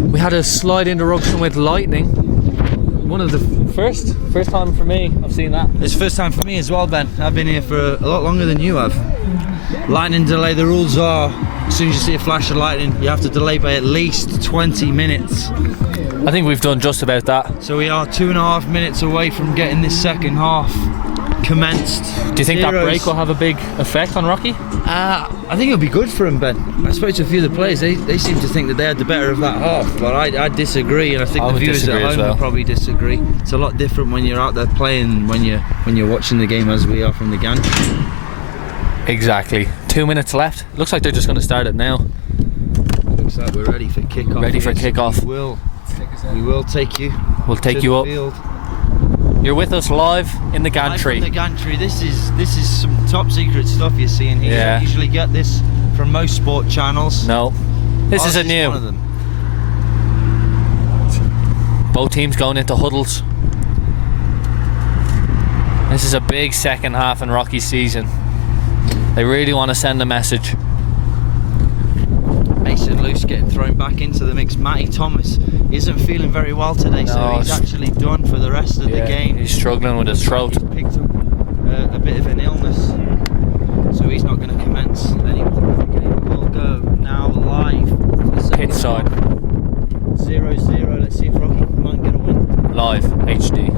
We had a slight interruption with lightning. One of the first time for me I've seen that. It's first time for me as well, Ben. I've been here for a lot longer than you have. Lightning delay, the rules are, as soon as you see a flash of lightning, you have to delay by at least 20 minutes. I think we've done just about that. So we are 2.5 minutes away from getting this second half commenced. Do you think that break will have a big effect on Rocky? I think it'll be good for him, Ben. I spoke to a few of the players. They seem to think that they had the better of that half, but I disagree, and I think the viewers at home will probably disagree. It's a lot different when you're out there playing, when you're watching the game as we are from the gantry. Exactly. 2 minutes left. Looks like they're just going to start it now. Looks like we're ready for kickoff. Ready for kickoff. We will take you. We'll take you up. Field. You're with us live in the gantry. Live from the gantry. This is some top secret stuff you're seeing here. Yeah. You don't usually get this from most sport channels. No. This is a new. One of them. Both teams going into huddles. This is a big second half in Rocky's season. They really want to send a message. Mason Luce getting thrown back into the mix. Matty Thomas isn't feeling very well today, so he's actually done for the rest of the game. He's struggling with his throat. He's picked up a bit of an illness, so he's not going to commence anymore. The game will go now live. Pitch side. 0-0. Let's see if Rocky might get a win. Live, HD.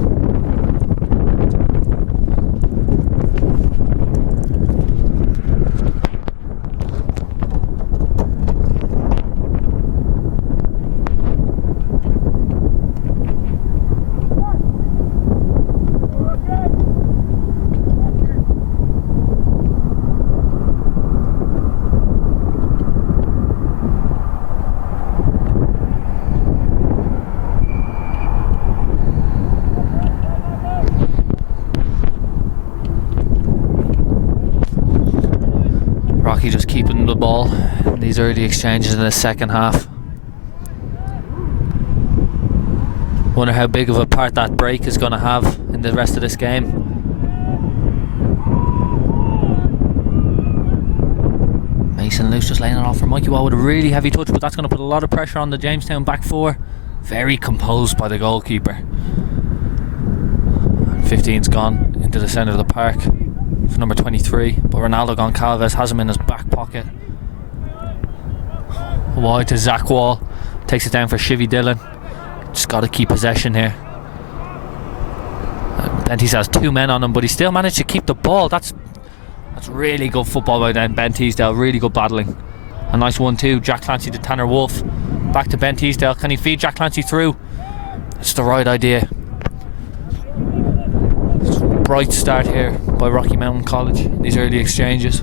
Rocky just keeping the ball in these early exchanges in the second half. Wonder how big of a part that break is going to have in the rest of this game. Mason Luce just laying it off for Mikey Wall with a really heavy touch, but that's going to put a lot of pressure on the Jamestown back four. Very composed by the goalkeeper. 15's gone into the centre of the park for number 23, but Ronaldo Goncalves has him in his back pocket. Wide to Zach Wall, takes it down for Shivy Dillon. Just got to keep possession here. Bentis has two men on him, but he still managed to keep the ball. That's really good football by Ben Teasdale. Really good battling. A nice 1-2. Jack Clancy to Tanner Wolf. Back to Ben Teasdale. Can he feed Jack Clancy through? It's the right idea. Bright start here by Rocky Mountain College in these early exchanges.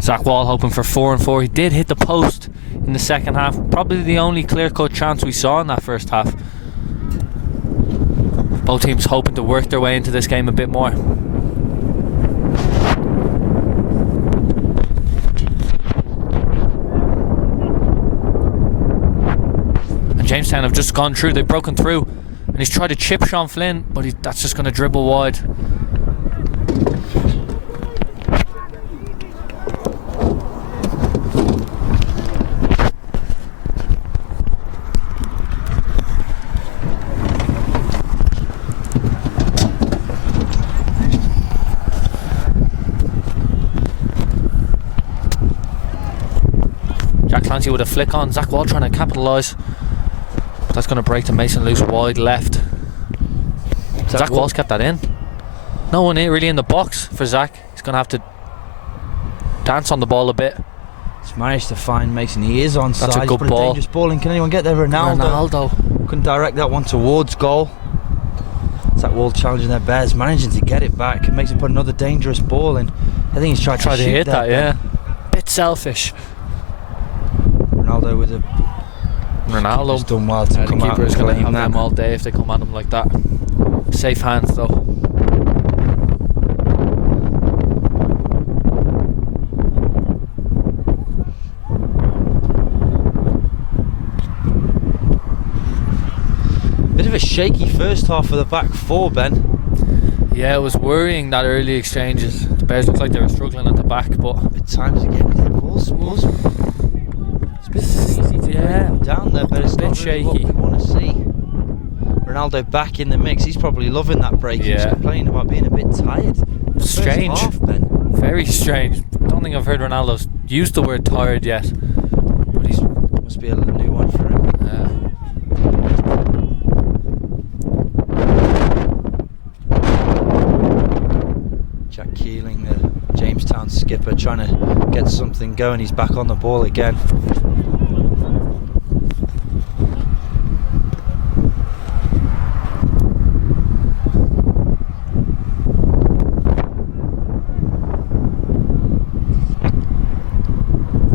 Zach Wall hoping for 4-4. He did hit the post in the second half. Probably the only clear-cut chance we saw in that first half. Both teams hoping to work their way into this game a bit more. And Jamestown have just gone through. They've broken through. And he's tried to chip Sean Flynn, but that's just going to dribble wide. Clancy with a flick on. Zach Wall trying to capitalise. But that's going to break to Mason Luce wide left. Zach Wall's kept that in. No one really in the box for Zach. He's going to have to dance on the ball a bit. He's managed to find Mason. He is onside. That's a good ball. Dangerous ball. And can anyone get there? Ronaldo. Couldn't direct that one towards goal. Zach Wall challenging their bears, managing to get it back. It makes him put another dangerous ball in. I think he's tried to hit that, yeah. Bit selfish. Ronaldo with a... Ronaldo's done well to come out. The keeper is going to have them all day if they come at him like that. Safe hands though. Bit of a shaky first half of the back four, Ben. Yeah, it was worrying, that early exchanges. The Bears looked like they were struggling at the back, but At times again, the ball's it's a bit easy to break down there, but it's a bit not really shaky. what we want to see. Ronaldo back in the mix. He's probably loving that break. He was complaining about being a bit tired. Strange. First half, Ben. Very strange. Don't think I've heard Ronaldo's used the word tired yet, but he's Must be a new one for him. Jack Keeling, the Jamestown skipper, trying to get something going. He's back on the ball again.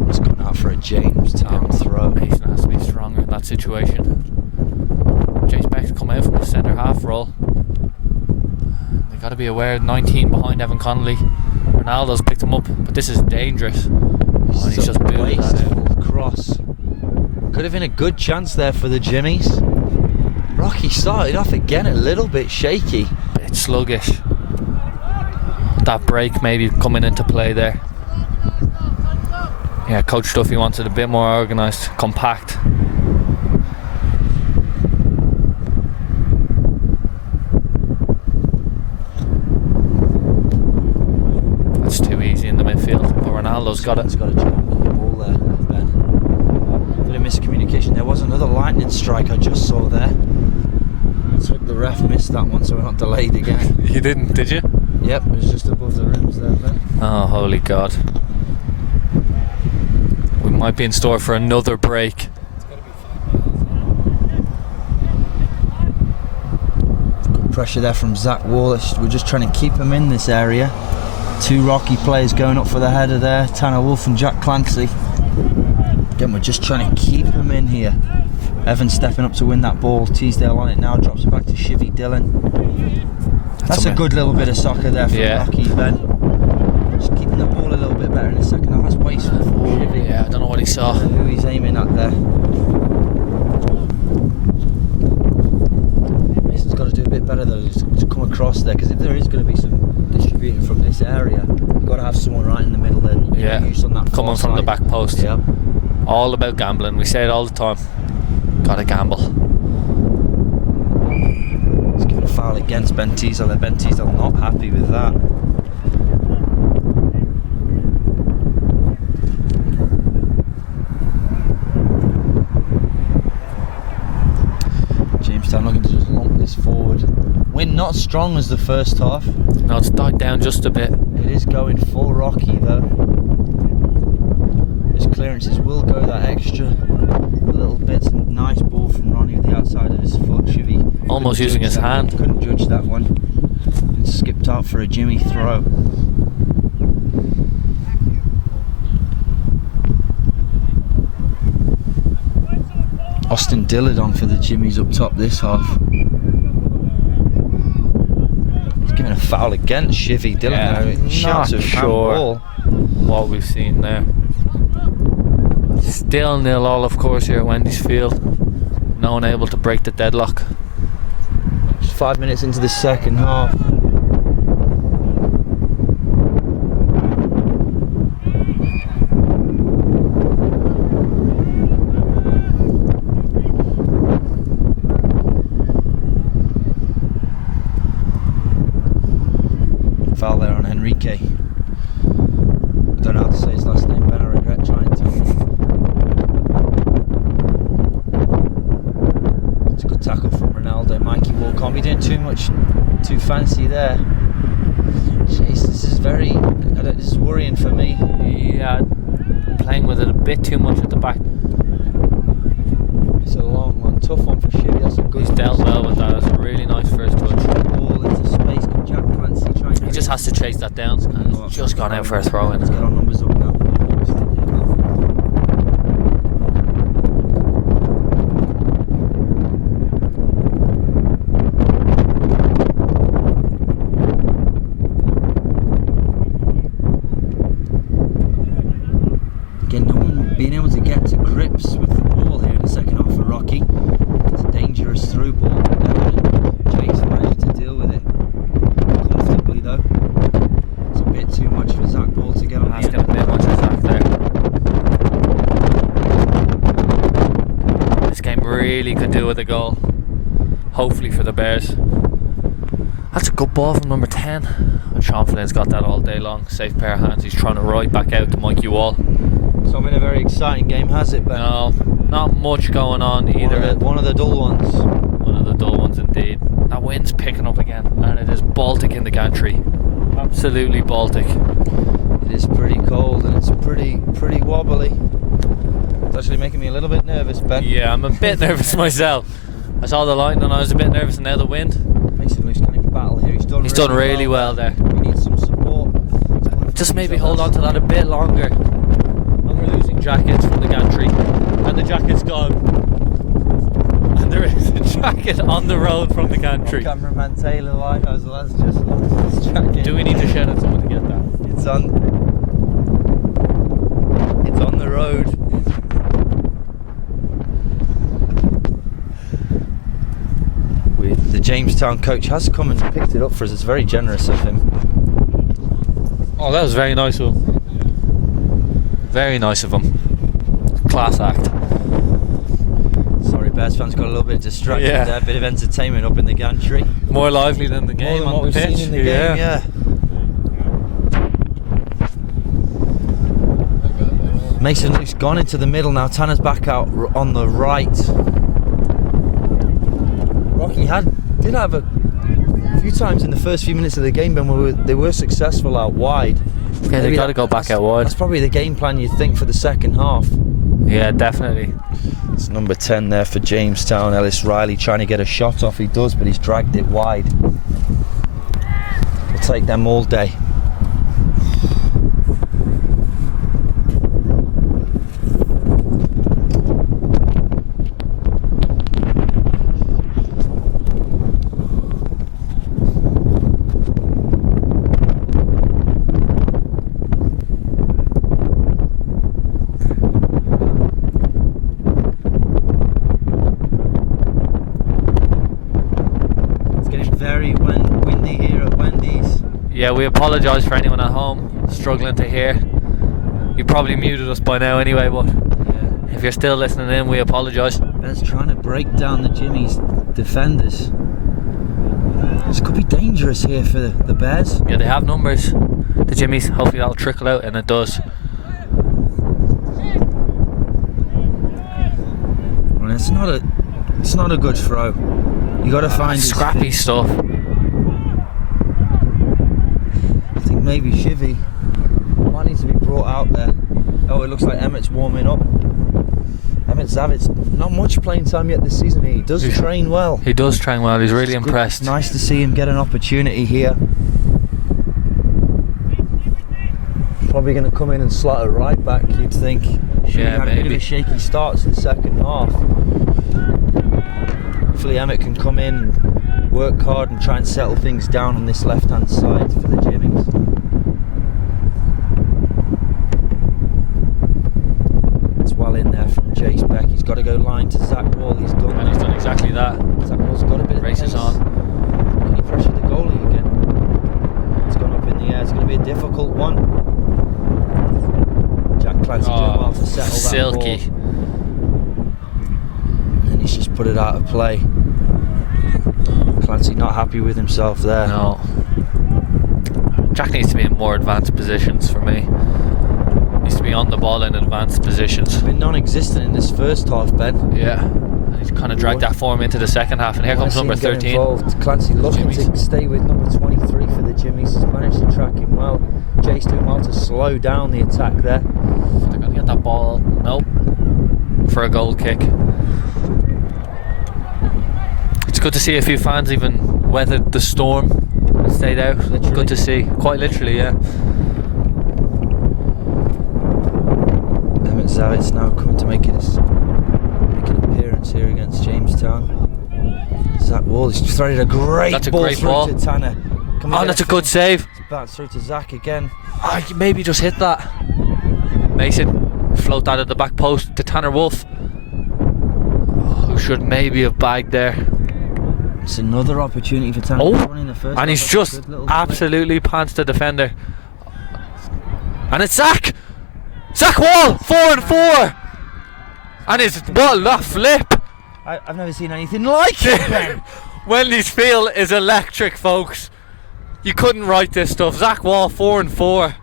He's gone out for a Jamestown throw. Mason has to be stronger in that situation. Jace Beck's come out from the centre half role. They got to be aware, 19 behind Evan Connolly. Ronaldo's picked him up, but this is dangerous. He's just booted that out. Cross. Could have been a good chance there for the Jimmies. Rocky started off again a little bit shaky. Bit sluggish. That break maybe coming into play there. Yeah, Coach Duffy wanted a bit more organised, compact. That's too easy in the midfield, but Ronaldo's got it. He's got a jump on the ball there, Ben. Bit of miscommunication. There was another lightning strike I just saw there. Looks like the ref missed that one, so we're not delayed again. You didn't, did you? Yep, it was just above the rims there, Ben. Oh, holy God. We might be in store for another break. Good pressure there from Zach Wallace. We're just trying to keep him in this area. Two Rocky players going up for the header there, Tanner Wolf and Jack Clancy. Again, we're just trying to keep him in here. Evan stepping up to win that ball. Teasdale on it now, drops it back to Shivy Dillon. That's a good little bit of soccer there from Rocky, Ben. Just keeping the ball a little bit better in the second half. That's wasteful for Shivy. Yeah, I don't know what he saw. Who he's aiming at there. Mason's got to do a bit better though to come across there, because if there is going to be some distributing from this area, you've got to have someone right in the middle then. Use on that coming from the back post. Yep. All about gambling. We say it all the time. Gotta gamble. Let's give it a foul against Ben Teasdale there. Ben Teasdale not happy with that. Jamestown looking to just lump this forward. Wind not as strong as the first half. No, it's died down just a bit. It is going full Rocky though. His clearances will go that extra little bits. Nice ball from Ronnie with the outside of his foot. Shivy almost using his hand. Couldn't judge that one. And skipped out for a Jimmy throw. Austin Dillard on for the Jimmies up top this half. He's giving a foul against Shivy Dillard. Not sure what we've seen there. Still 0-0 of course here at Wendy's Field. No one able to break the deadlock. Just 5 minutes into the second half. Foul there on Enrique. I don't know how to say his last name, Ben. I regret trying to. It's a good tackle from Ronaldo. Mikey Wall can't be doing too fancy there. Jeez, this is this is worrying for me. Yeah, playing with it a bit too much at the back. It's a long one, tough one for Shivy. That's a good. He's dealt well with that. That's a really nice first touch. Ball into space. Can Jack Clancy try and He just has to chase that down. He's just gone out for a throw in. Let's get our numbers up now. really could do with a goal. Hopefully for the Bears. That's a good ball from number 10. And Sean Flynn's got that all day long. Safe pair of hands. He's trying to right back out to Mikey Wall. It's not been a very exciting game, has it, Ben? No, not much going on either. One of the dull ones. One of the dull ones indeed. That wind's picking up again, and it is Baltic in the gantry. Absolutely Baltic. It is pretty cold and it's pretty wobbly. It's actually making me a little bit nervous, Ben. Yeah, I'm a bit nervous myself. I saw the light and I was a bit nervous, and now the wind. Mason Luce can't even battle here. He's done really well there. We need some support. Just maybe hold on to that a bit longer. And we're losing jackets from the gantry, and the jacket's gone. And there is a jacket on the road from the gantry. Cameraman Taylor Lighthouse, that's just lost his jacket. Do we need to shout at someone to get that? It's on the road. The Jamestown coach has come and picked it up for us. It's very generous of him. Oh, that was very nice of him. Very nice of him. Class act. Sorry, Bears fans got a little bit distracted there. A bit of entertainment up in the gantry. More lively than the game. More than what we've seen in the game, yeah. Mason Luke's gone into the middle now. Tanner's back out on the right. Rocky did have a few times in the first few minutes of the game, Ben, they were successful out wide. Yeah, they got to go back out wide. That's probably the game plan you'd think for the second half. Yeah, definitely. It's number 10 there for Jamestown. Ellis Riley trying to get a shot off. He does, but he's dragged it wide. We'll take them all day. Yeah, we apologise for anyone at home struggling to hear. You probably muted us by now anyway, but if you're still listening in, we apologise. Ben's trying to break down the Jimmy's defenders. This could be dangerous here for the Bears. Yeah, they have numbers. The Jimmys, hopefully that'll trickle out, and it does. Well, it's not a good throw. You got to find scrappy stuff. I think maybe Shivy might need to be brought out there. Oh, it looks like Emmett's warming up. Emmett Zavit's not much playing time yet this season. He does train well. He does train well. He's really impressed. Good. Nice to see him get an opportunity here. Probably going to come in and slot it right back, you'd think. Yeah, had a bit of a shaky start to the second half. Hopefully Emmett can come in and work hard and try and settle things down on this left-hand side for the Jimmies. It's well in there from Jace Beck. He's got to go line to Zach Wall. He's done and he's done exactly that. Zach Wall's got a bit of races on. Can he pressure the goalie again? It's gone up in the air. It's going to be a difficult one. Jack Clancy doing well to settle silky. that ball. And then he's just put it out of play. Clancy not happy with himself there. No. Jack needs to be in more advanced positions for me. Needs to be on the ball in advanced positions. Been non-existent in this first half, Ben. Yeah. And he's kind of dragged that form into the second half, and here comes number 13. Clancy looking to stay with number 23 for the Jimmies. He's managed to track him well. Jace doing well to slow down the attack there. They're going to get that ball. Nope. For a goal kick. It's good to see a few fans even weathered the storm and stayed out. Literally. Good to see. Quite literally, yeah. Emmett Zavit's now coming to make an appearance here against Jamestown. Zach Wall, he's threaded a great ball to Tanner. Oh, that's a good save. It's bounced through to Zach again. Oh, maybe just hit that. Mason, float that at the back post to Tanner Wolf. Oh, who should maybe have bagged there. It's another opportunity for Tanner. Oh, and he's just absolutely pants the defender. And it's Zach! Zach Wall! 4 and 4! And it's, what a flip! I've never seen anything like it, Ben. Wendy's Field is electric, folks. You couldn't write this stuff. Zach Wall 4-4.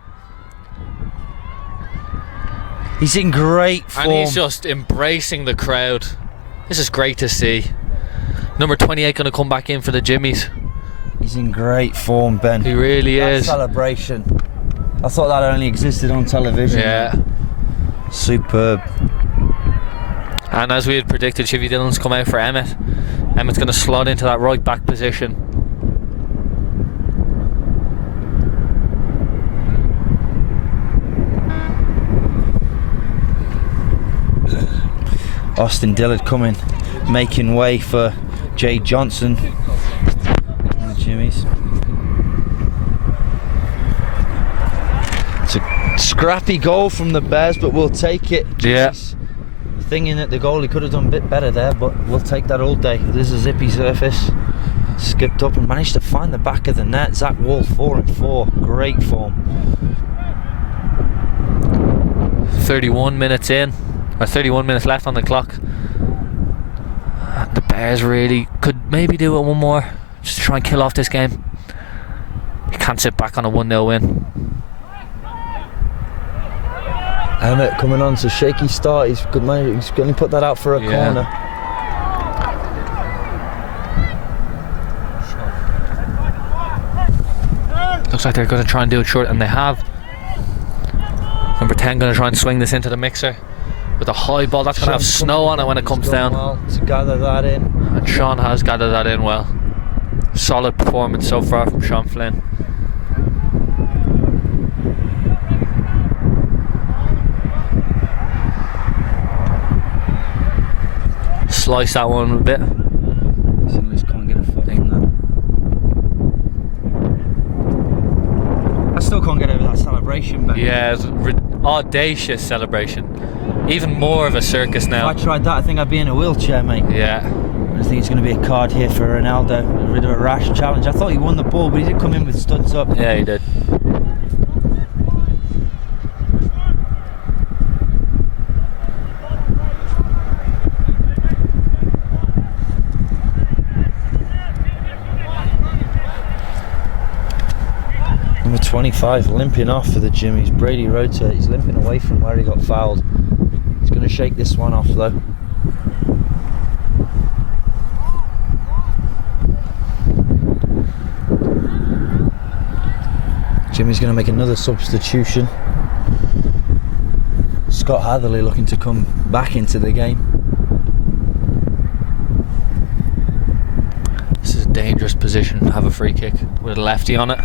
He's in great form. And he's just embracing the crowd. This is great to see. Number 28 going to come back in for the Jimmies. He's in great form, Ben. He really is. Celebration. I thought that only existed on television. Yeah. Superb. And as we had predicted, Chivy Dillon's come out for Emmett. Emmett's going to slot into that right back position. Austin Dillard coming, making way for Jay Johnson. The Jimmies. It's a scrappy goal from the Bears, but we'll take it. Yeah. Thinking that the goalie could have done a bit better there, but we'll take that all day. This is a zippy surface. Skipped up and managed to find the back of the net. Zach Wall 4-4. Great form. 31 minutes in, or 31 minutes left on the clock. The Bears really could maybe do it one more, just to try and kill off this game. You can't sit back on a 1-0 win. Emmett coming on, so shaky start. He's good man. He's going to put that out for a corner. Looks like they're going to try and do it short, and they have. Number 10 going to try and swing this into the mixer with a high ball. That's going to have snow on it when it comes down. Well to gather that in. And Sean has gathered that in well. Solid performance so far from Sean Flynn. Slice that one a bit. Just can't get a foot in that. I still can't get over that celebration, Ben. Yeah, it's audacious celebration. Even more of a circus now. If I tried that, I think I'd be in a wheelchair, mate. Yeah. I think it's going to be a card here for Ronaldo. A bit of a rash challenge. I thought he won the ball, but he did come in with studs up. Yeah, he did. Number 25 limping off for the Jimmies. Brady Rota. He's limping away from where he got fouled. He's going to shake this one off though. Jimmy's going to make another substitution. Scott Hatherley looking to come back into the game. This is a dangerous position to have a free kick with a lefty on it.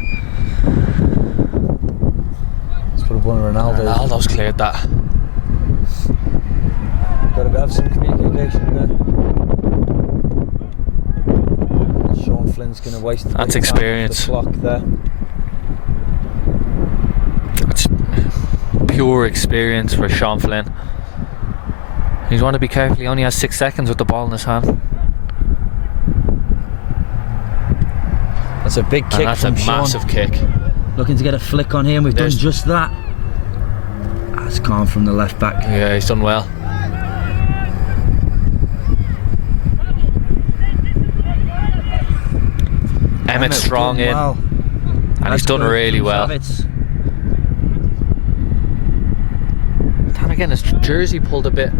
Let's put up one of Ronaldo's. Ronaldo's cleared that. Got to have some communication there. Sean Flynn's going to waste That's experience. The clock there. That's pure experience for Sean Flynn. He's want to be careful. He only has 6 seconds with the ball in his hand. That's a big kick. And that's from a Sean. massive kick. Looking to get a flick on here, and we've done just that. That's calm from the left back. Yeah, he's done well. Emmett's strong in, well. and he's done really well. Kind of getting his jersey pulled a bit.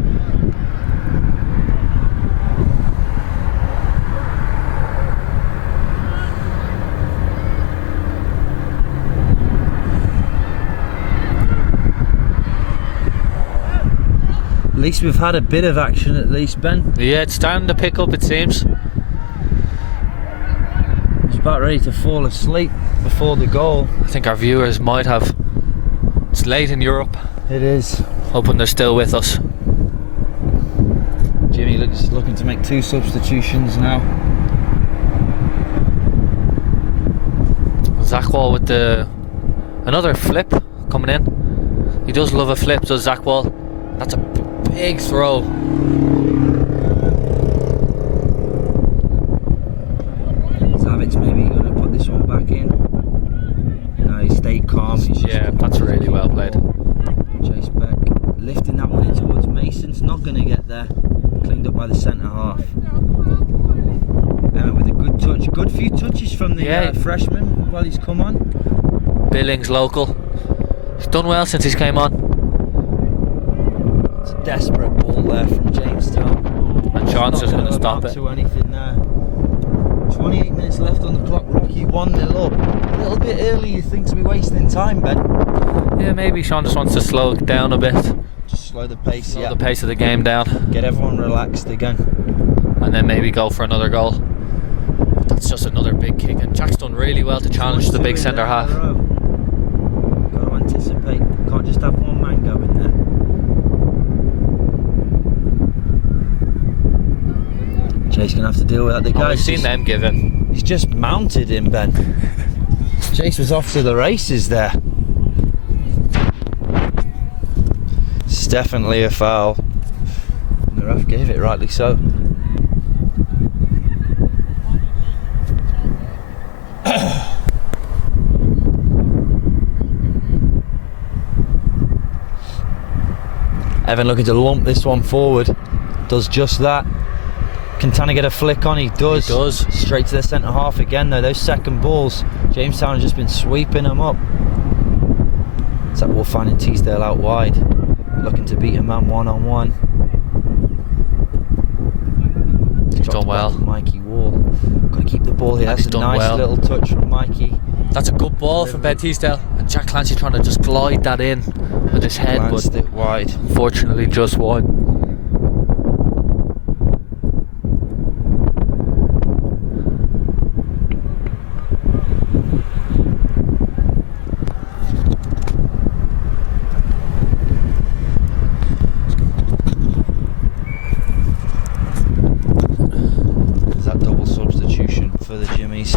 At least we've had a bit of action, at least, Ben. Yeah, it's starting to pick up, it seems. He's about ready to fall asleep before the goal. I think our viewers might have. It's late in Europe. It is. Hoping they're still with us. Jimmy looking to make 2 substitutions now. Zach Wall with another flip coming in. He does love a flip, does Zach Wall. That's a big throw. Savage maybe going to put this one back in. No, he stayed calm. Yeah, that's really well played. Chase back, lifting that one in towards Mason's not going to get there. Cleaned up by the centre half. With a good touch. Good few touches from the freshman while he's come on. Billings local. He's done well since he's came on. It's a desperate ball there from Jamestown. And Sean's just going to stop it. To anything there. 28 minutes left on the clock. Rocky 1-0 up. A little bit early, you think, to be wasting time, Ben? Yeah, maybe Sean just wants to slow it down a bit. Just slow the pace. Slow the pace of the game down. Get everyone relaxed again. And then maybe go for another goal. But that's just another big kick, and Jack's done really well to challenge the big centre half. Got to anticipate. Can't just have one man go in there. Jay's gonna have to deal with that. The guy. I've seen them give him. He's just mounted him, Ben. Chase was off to the races there. It's definitely a foul. The ref gave it, rightly so. Evan looking to lump this one forward. Does just that. Can Tanner get a flick on? He does. He does. Straight to the centre half again though. Those second balls, Jamestown has just been sweeping them up. Zach Wall finding Teasdale out wide. Looking to beat a man one-on-one. He's done well. Mikey Wall. Got to keep the ball here. That's a nice little touch from Mikey. That's a good ball from Ben Teasdale. And Jack Clancy trying to just glide that in with his head, Glanced but it wide. Fortunately just wide. Is that double substitution for the Jimmies?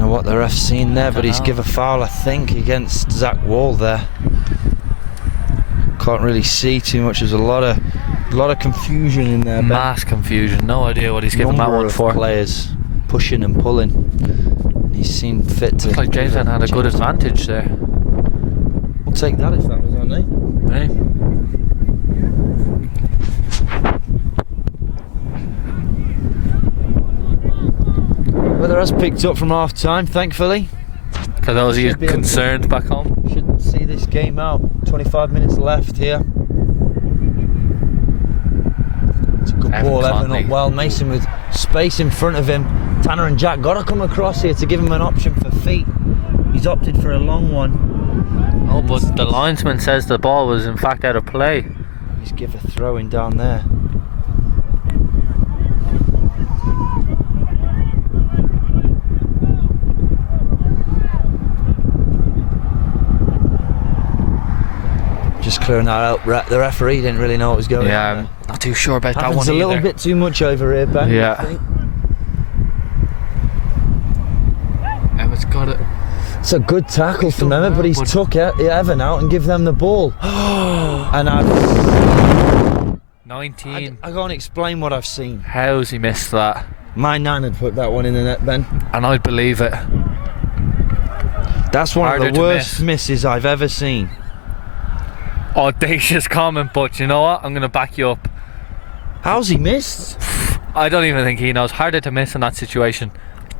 What the ref's seen there, but he's give a foul, I think, against Zach Wall there. Can't really see too much. There's a lot of confusion in there. Mass confusion. No idea what he's giving that one for. Players pushing and pulling. He's seen fit to. Looks like Jamestown had a good advantage there. We'll take that if that was on, eh? Hey. Weather has picked up from half time, thankfully. For those of you concerned back home. Should see this game out. 25 minutes left here. It's a good ball, Evan up well. Mason with space in front of him. Tanner and Jack got to come across here to give him an option for feet. He's opted for a long one. Oh, but the linesman says the ball was in fact out of play. He's give a throw in down there. Just clearing that out. The referee didn't really know what was going on. Yeah, I'm not too sure about that one either. It's a little bit too much over here, Ben. Yeah. I think. Emmett's got it. It's a good tackle from Emmett, but he's took Evan out and give them the ball. And 19. I can't explain what I've seen. How's he missed that? My nan had put that one in the net, Ben. And I'd believe it. That's one of the worst misses I've ever seen. Audacious comment, but you know what? I'm going to back you up. How's he missed? I don't even think he knows. Harder to miss in that situation.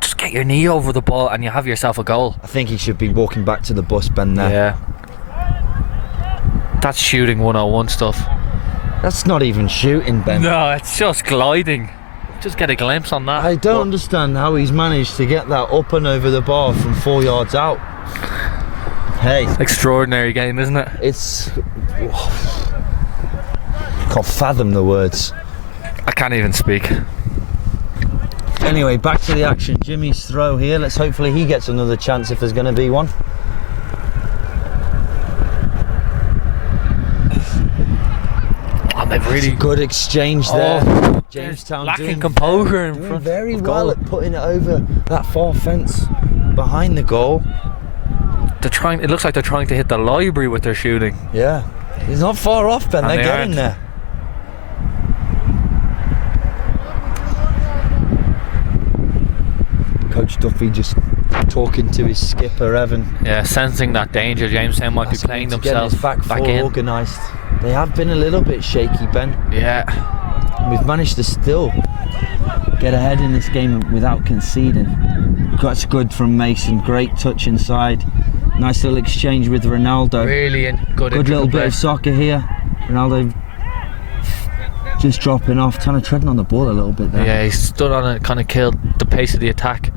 Just get your knee over the ball and you have yourself a goal. I think he should be walking back to the bus, Ben, there. Yeah. That's shooting 101 stuff. That's not even shooting, Ben. No, it's just gliding. Just get a glimpse on that. I don't understand how he's managed to get that up and over the bar from 4 yards out. Hey. Extraordinary game, isn't it? It's... can't fathom the words. I can't even speak. Anyway, back to the action. Jimmy's throw here. Let's hopefully he gets another chance if there's going to be one. Oh, they've really good exchange there. Jamestown lacking composure in front. Very well at putting it over that far fence behind the goal. They're trying. It looks like they're trying to hit the library with their shooting. Yeah, he's not far off, Ben. They're getting there. Coach Duffy just talking to his skipper Evan. Yeah, sensing that danger. Jamestown might be playing themselves back four in. organised. They have been a little bit shaky, Ben. Yeah. We've managed to still get ahead in this game without conceding. That's good from Mason. Great touch inside. Nice little exchange with Ronaldo. Really good little bit of soccer here. Ronaldo just dropping off, kind of treading on the ball a little bit there. Yeah, he stood on it, kind of killed the pace of the attack.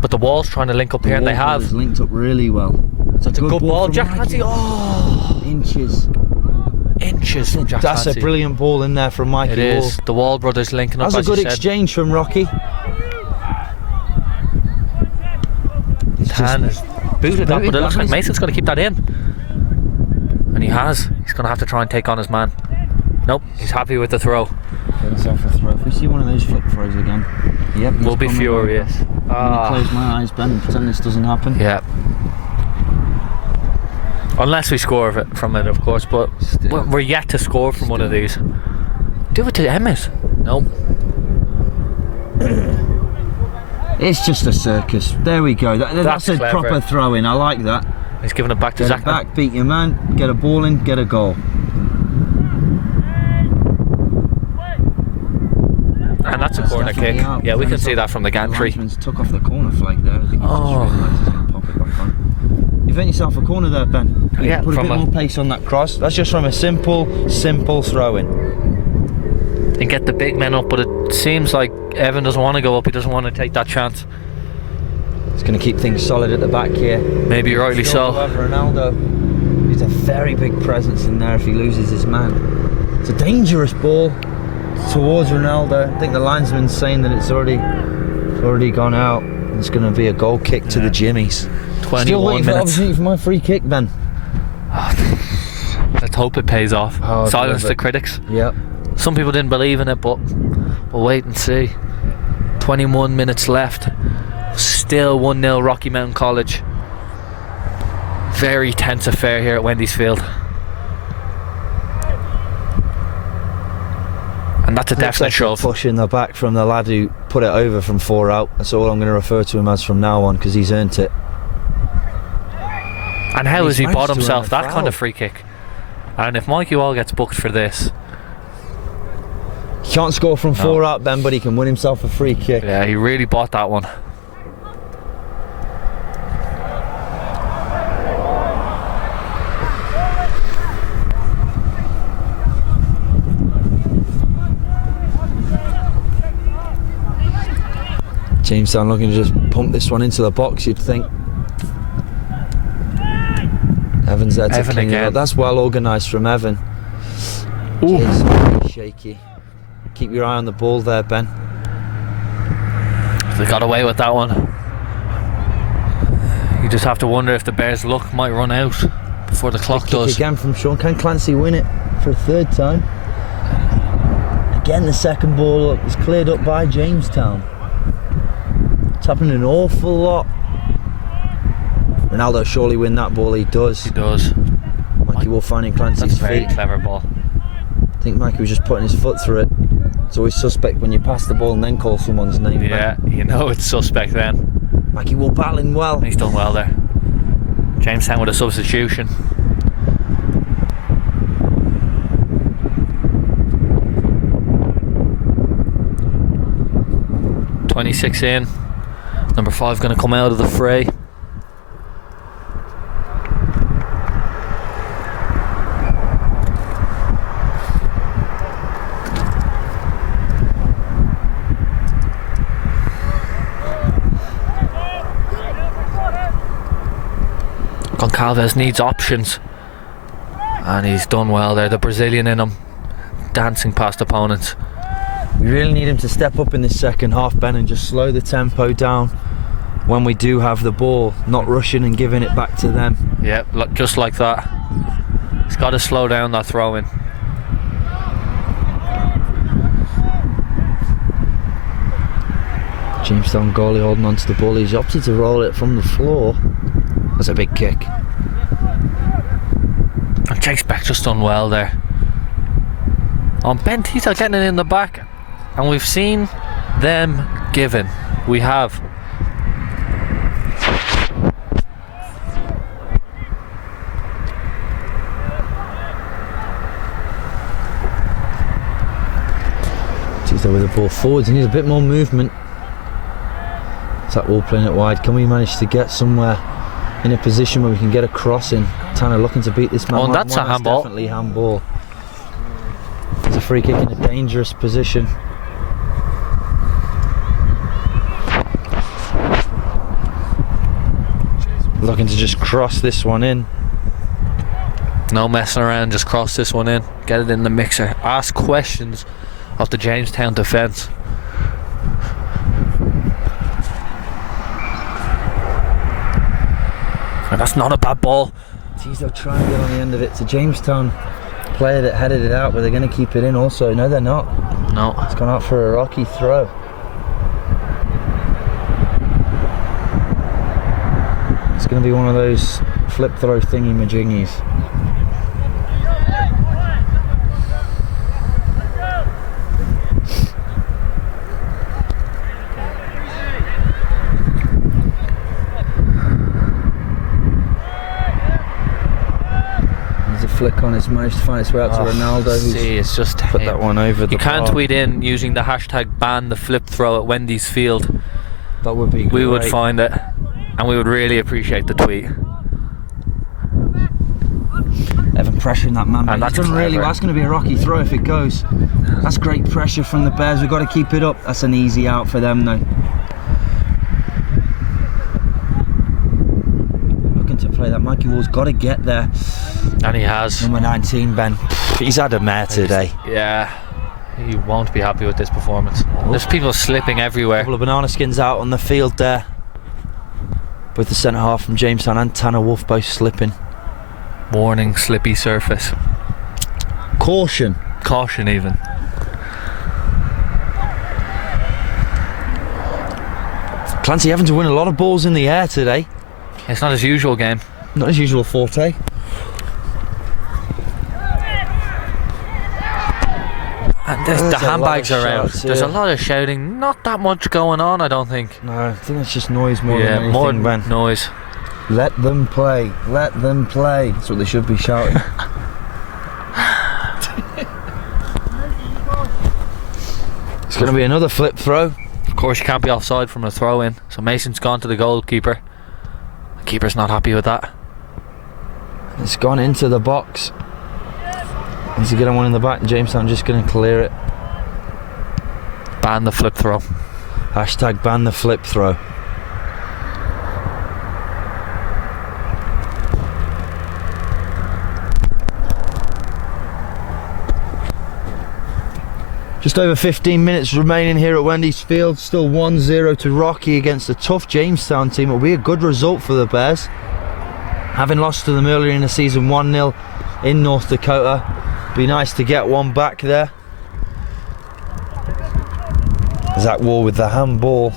But the wall's trying to link up here, and they have. Linked up really well. That's a good ball. Jack Clancy. Oh! Inches from Jack Clancy. That's a brilliant ball in there from Mikey Wall. It is. The Wall brothers linking up. That's a good exchange from Rocky. Tan has booted that, but it looks like Mason's going to keep that in. And he has. He's going to have to try and take on his man. Nope, he's happy with the throw. Get himself a throw. If we see one of those flip throws again, yep, we'll be furious. I'm going to close my eyes, Ben, and pretend this doesn't happen. Yeah. Unless we score from it, of course, but we're yet to score from one of these. Do it to Emmett. Nope. It's just a circus. There we go. That's a proper throw-in. I like that. He's giving it back to Zach. Back, beat your man, get a ball in, get a goal. And that's a corner kick. Out. Yeah, we can see that from the gantry. The linesman's took off the corner flag there. I think he's just realised he's going to pop it back on. You've earned yourself a corner there, Ben. Yeah, put a bit more pace on that cross. That's just from a simple throw-in. And get the big men up, but it seems like Evan doesn't want to go up. He doesn't want to take that chance. He's going to keep things solid at the back here. Maybe rightly so. However, Ronaldo, he's a very big presence in there if he loses his man. It's a dangerous ball towards Ronaldo. I think the linesman's saying that it's already gone out. It's going to be a goal kick to the Jimmies. 21 Still waiting minutes. for my free kick, Ben. Let's hope it pays off. Silence the critics. Yep. Some people didn't believe in it, but we'll wait and see. 21 minutes left. Still 1-0 Rocky Mountain College. Very tense affair here at Wendy's Field. And that's a definite shove. Push in the back from the lad who put it over from 4 out. That's all I'm going to refer to him as from now on, because he's earned it. And how has he bought himself that kind of free kick? And if Mikey Wall gets booked for this... He can't score from 4 out, Ben, but he can win himself a free kick. Yeah, he really bought that one. Jamestown looking to just pump this one into the box, you'd think. Evan's there to clean it up. That's well organised from Evan. It's very shaky. Keep your eye on the ball there, Ben. They got away with that one. You just have to wonder if the Bears' luck might run out before the clock does. Again from Sean. Can Clancy win it for a third time? Again, the second ball up was cleared up by Jamestown. It's happening an awful lot. Ronaldo surely win that ball. He does. He does. Mikey Wolf finding Clancy's feet. That's a very clever ball. I think Mikey was just putting his foot through it. It's always suspect when you pass the ball and then call someone's name. Yeah, you know it's suspect then. Mikey Wolf battling well. He's done well there. Jamestown with a substitution. .26 in. Number 5 going to come out of the fray. Goncalves needs options, and he's done well there. The Brazilian in him, dancing past opponents. We really need him to step up in this second half, Ben, and just slow the tempo down when we do have the ball, not rushing and giving it back to them. Yeah, just like that. He's got to slow down that throw-in. Jamestown goalie holding onto the ball. He's opted to roll it from the floor. That's a big kick. And Chase Beck just done well there. On Bentita getting it in the back, and we've seen them given. We have. So with the ball forwards, he needs a bit more movement. Is that Wall playing it wide? Can we manage to get somewhere in a position where we can get a cross in? Tanner looking to beat this man. Oh, and that's a handball. Definitely handball. It's a free kick in a dangerous position. Looking to just cross this one in. No messing around, just cross this one in. Get it in the mixer. Ask questions of the Jamestown defence. And that's not a bad ball. Geez, they'll try and get on the end of it. It's a Jamestown player that headed it out, but they're going to keep it in also. No, they're not. No. It's gone out for a rocky throw. It's going to be one of those flip throw thingy-majingies. There's a flick on, it's managed to find its way out to Ronaldo, who's it's just put that one over the You can bar. tweet in using the hashtag ban the flip throw at Wendy's Field. That would be great. We would find it, and we would really appreciate the tweet. Evan pressuring that man, And but that's he's done really clever. well. That's going to be a rocky throw if it goes. That's great pressure from the Bears. We've got to keep it up. That's an easy out for them though. Looking to play that. Mikey Wall's got to get there. And he has. Number 19, Ben. He's had a mare today. Yeah. He won't be happy with this performance. There's people slipping everywhere. A couple of banana skins out on the field there. Both the centre half from Jamestown and Tanner Wolf both slipping. Warning, slippy surface. Caution. Caution even. Clancy having to win a lot of balls in the air today. It's not his usual game. Not his usual forte. And There's the a handbags lot of are out. shouts, There's a yeah. lot of shouting. Not that much going on, I don't think. No, I think it's just noise more than anything, more Ben. noise. Let them play. Let them play. That's what they should be shouting. It's going to be another flip throw. Of course, you can't be offside from a throw in. So Mason's gone to the goalkeeper. The keeper's not happy with that. It's gone into the box. Needs to get one in the back. Jamestown just going to clear it. Ban the flip throw. Hashtag ban the flip throw. Just over 15 minutes remaining here at Wendy's Field. Still 1-0 to Rocky against a tough Jamestown team. It'll be a good result for the Bears. Having lost to them earlier in the season 1-0 in North Dakota. Be nice to get one back there. Zach Wall with the handball.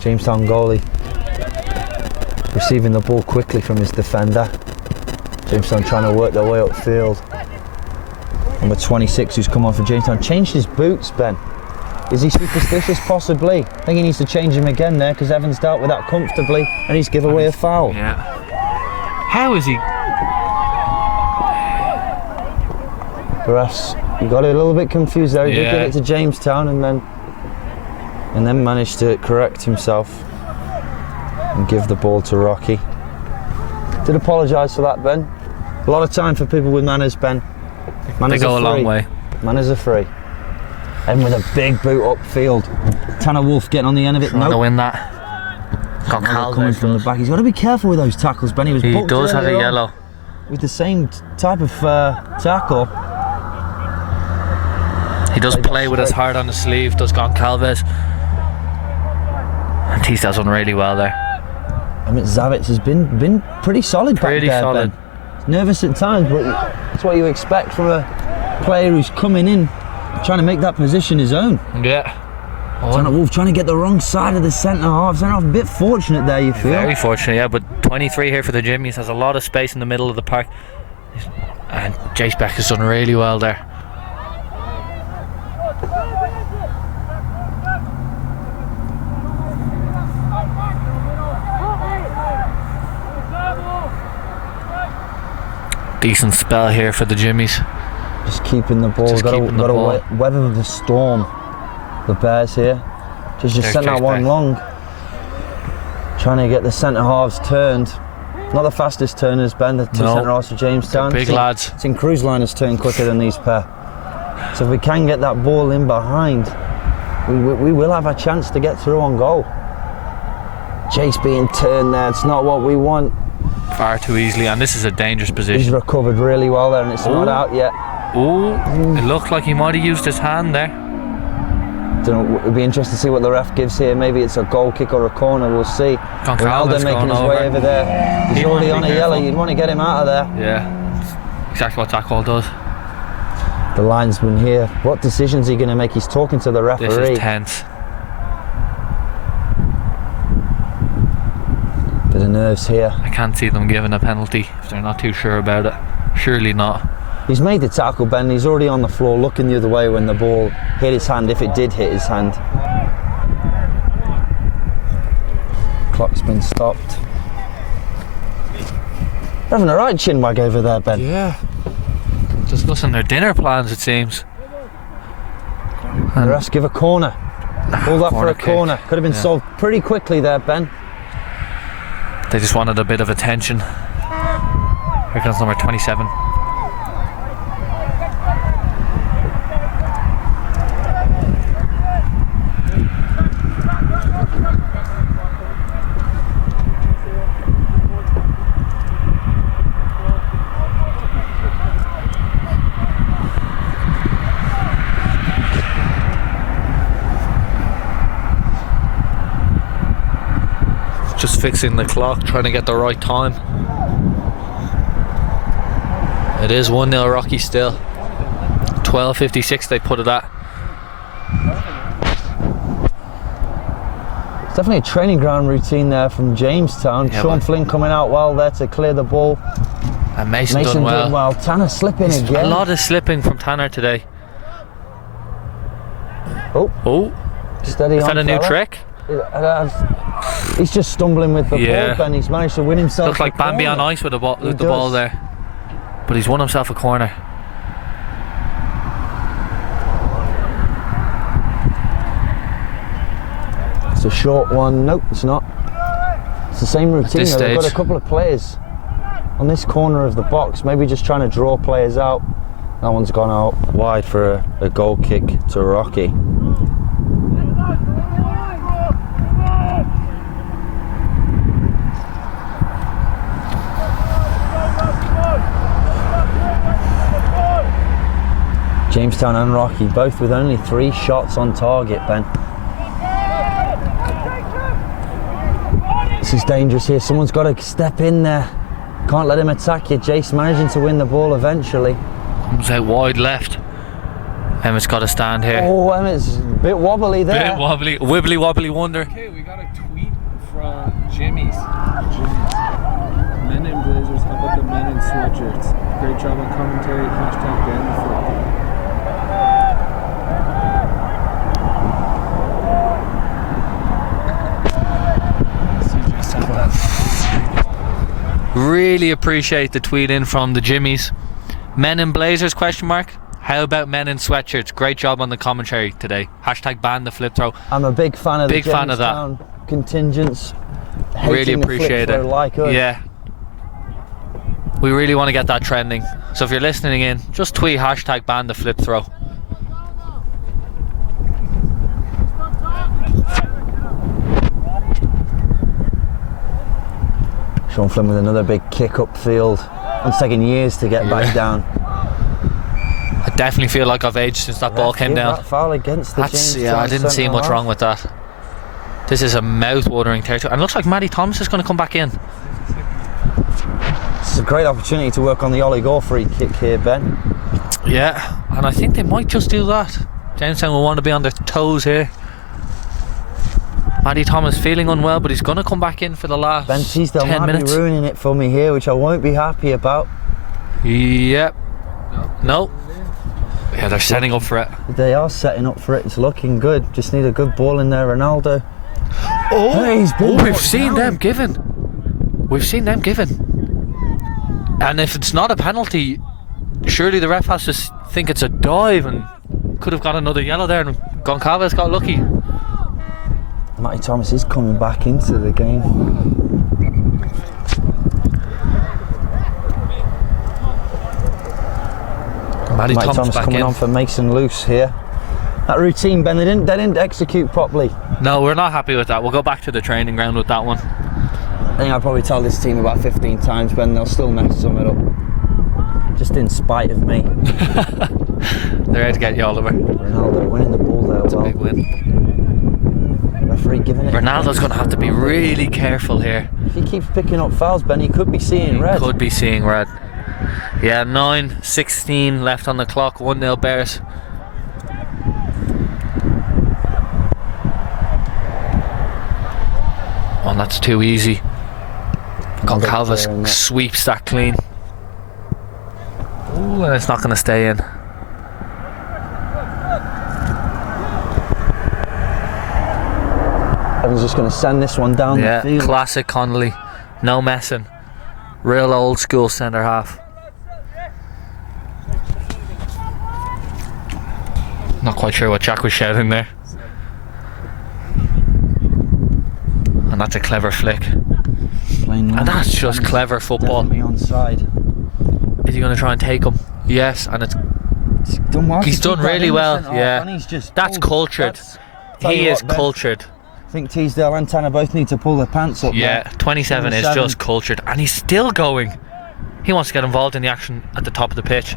Jamestown goalie receiving the ball quickly from his defender. Jamestown trying to work their way upfield. Number 26 who's come on for Jamestown. Changed his boots, Ben. Is he superstitious? Possibly. I think he needs to change him again there because Evans dealt with that comfortably and he's given away a foul. Yeah. How is he? The refs, he got a little bit confused there. He did Yeah. give it to Jamestown and then managed to correct himself and give the ball to Rocky. Did apologise for that, Ben. A lot of time for people with manners, Ben. Manners They go are a long free. way. Manners are free. And with a big boot upfield. Tanner Wolf getting on the end of it. Trying to Nope. win that. Got Coming Calvert from the back. He's got to be careful with those tackles, Ben. He was He booked does have a earlier on yellow. with the same type of tackle. He does Played that play with his straight. heart on his sleeve, does Goncalves. And Tisdale's done really well there. I mean, Zavitz has been pretty solid Pretty back there, solid. Ben. Nervous at times, but that's what you expect from a player who's coming in, trying to make that position his own. Yeah. Tanner Wolf trying to get the wrong side of the centre half. Centre half a bit fortunate there, you feel. Very fortunate, yeah, but 23 here for the Jimmies. Has a lot of space in the middle of the park. And Jace Beck has done really well there. decent spell here for the Jimmies. Just keeping the ball, Just got keeping the ball. to weather the storm. the Bears here. Just sent that one long. Trying to get the centre halves turned. Not the fastest turners, Ben, the two centre halves for Jamestown. Big lads. It's in cruise liners turn quicker than these pair. So if we can get that ball in behind, we will have a chance to get through on goal. Jace being turned there, it's not what we want. Far too easily, and this is a dangerous position. He's recovered really well there, and it's not out yet. Oh, it looked like he might have used his hand there. Don't know, it'll be interesting to see what the ref gives here. Maybe it's a goal kick or a corner, we'll see. Ronaldo making his way over there. He's already on a yellow, you'd want to get him out of there. Yeah, exactly what that call does. The linesman here, what decisions are you going to make? He's talking to the referee. This is tense. Bit of nerves here. I can't see them giving a penalty if they're not too sure about it. Surely not. He's made the tackle, Ben. He's already on the floor looking the other way when the ball hit his hand, if it did hit his hand. Clock's been stopped. They're having a right chinwag over there, Ben. Yeah. Discussing their dinner plans, it seems. The refs give a corner. All that for a corner. Could have been solved pretty quickly there, Ben. They just wanted a bit of attention. Here comes number 27. Just fixing the clock, trying to get the right time. It is 1-0 Rocky still. 12:56 they put it at. It's definitely a training ground routine there from Jamestown. Yeah, Sean Flynn coming out well there to clear the ball. And Mason done well. Tanner slipping again. A lot of slipping from Tanner today. Oh. Steady on. Is that a new trick? He's just stumbling with the ball, Ben. He's managed to win himself. Looks like Bambi on ice with the ball there. But he's won himself a corner. It's a short one. Nope, it's not. It's the same routine. They've got a couple of players on this corner of the box, maybe just trying to draw players out. That one's gone out wide for a goal kick to Rocky. Jamestown and Rocky, both with only 3 shots on target, Ben. This is dangerous here. Someone's got to step in there. Can't let him attack you. Jace managing to win the ball eventually. Comes out wide left. Emmett's got to stand here. Oh, Emmett's a bit wobbly there. Bit wobbly, wibbly wobbly wonder. Okay, we got a tweet from Jimmy's. Men in blazers, how about the men in sweatshirts? Great job on commentary, hashtag ban the flip. Really appreciate the tweet in from the Jimmies. Men in blazers, question mark. How about men in sweatshirts? Great job on the commentary today. Hashtag ban the flip throw. I'm a big fan of the Jamestown contingents. Really appreciate it. Like us. Yeah. We really want to get that trending. So if you're listening in, just tweet hashtag ban the flip throw. Sean Flynn with another big kick upfield. It's taken years to get back down. I definitely feel like I've aged since that ball came down. That foul against the Jamestown. Yeah, I didn't see much wrong with that. This is a mouth-watering territory. And it looks like Matty Thomas is going to come back in. It's a great opportunity to work on the Ollie Gore free kick here, Ben. Yeah, and I think they might just do that. Jamestown will want to be on their toes here. Matty Thomas feeling unwell, but he's going to come back in for the last 10 minutes. Ben Teasdale might be ruining it for me here, which I won't be happy about. Yep. No. Yeah, they're setting up for it. They are setting up for it. It's looking good. Just need a good ball in there, Ronaldo. We've seen them given. We've seen them given. And if it's not a penalty, surely the ref has to think it's a dive and could have got another yellow there and Goncalves got lucky. Matty Thomas is coming back into the game. Matty Thomas back coming in. on for Mason Loose here. That routine, Ben, they didn't execute properly. No, we're not happy with that. We'll go back to the training ground with that one. I think I'll probably tell this team about 15 times, Ben, they'll still mess some it up. Just in spite of me. They're out to get you, Oliver. Ronaldo winning the ball there. It's a big win. Referee giving it. Ronaldo's going to have to be really careful here. If he keeps picking up fouls, Ben, he could be seeing red. Could be seeing red. Yeah, 9:16 left on the clock. 1-0 Bears. Oh, that's too easy. Goncalves sweeps that clean. Ooh, and it's not going to stay in. Evan's just going to send this one down the field. Classic Connolly. No messing. Real old school centre half. Not quite sure what Jack was shouting there. And that's a clever flick. And that's just clever football. Onside. Is he going to try and take him? Yes, and he's done really well. Yeah, that's cultured. He is cultured. I think Teesdale and Tanner both need to pull their pants up. Yeah, 27 is just cultured, and he's still going. He wants to get involved in the action at the top of the pitch.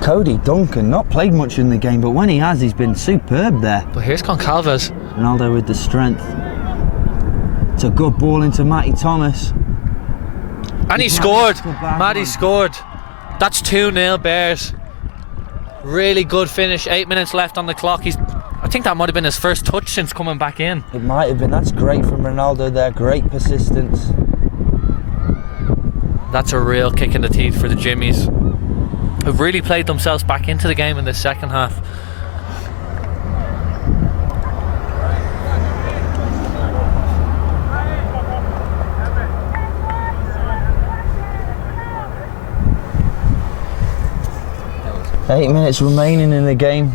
Cody Duncan, not played much in the game, but when he has, he's been superb there. But here's Goncalves. Ronaldo with the strength. It's a good ball into Matty Thomas. And he scored. Matty scored. That's 2-0 Bears. Really good finish. 8 minutes left on the clock. I think that might have been his first touch since coming back in. It might have been. That's great from Ronaldo there. Great persistence. That's a real kick in the teeth for the Jimmies, who've really played themselves back into the game in the second half. Eight minutes remaining in the game.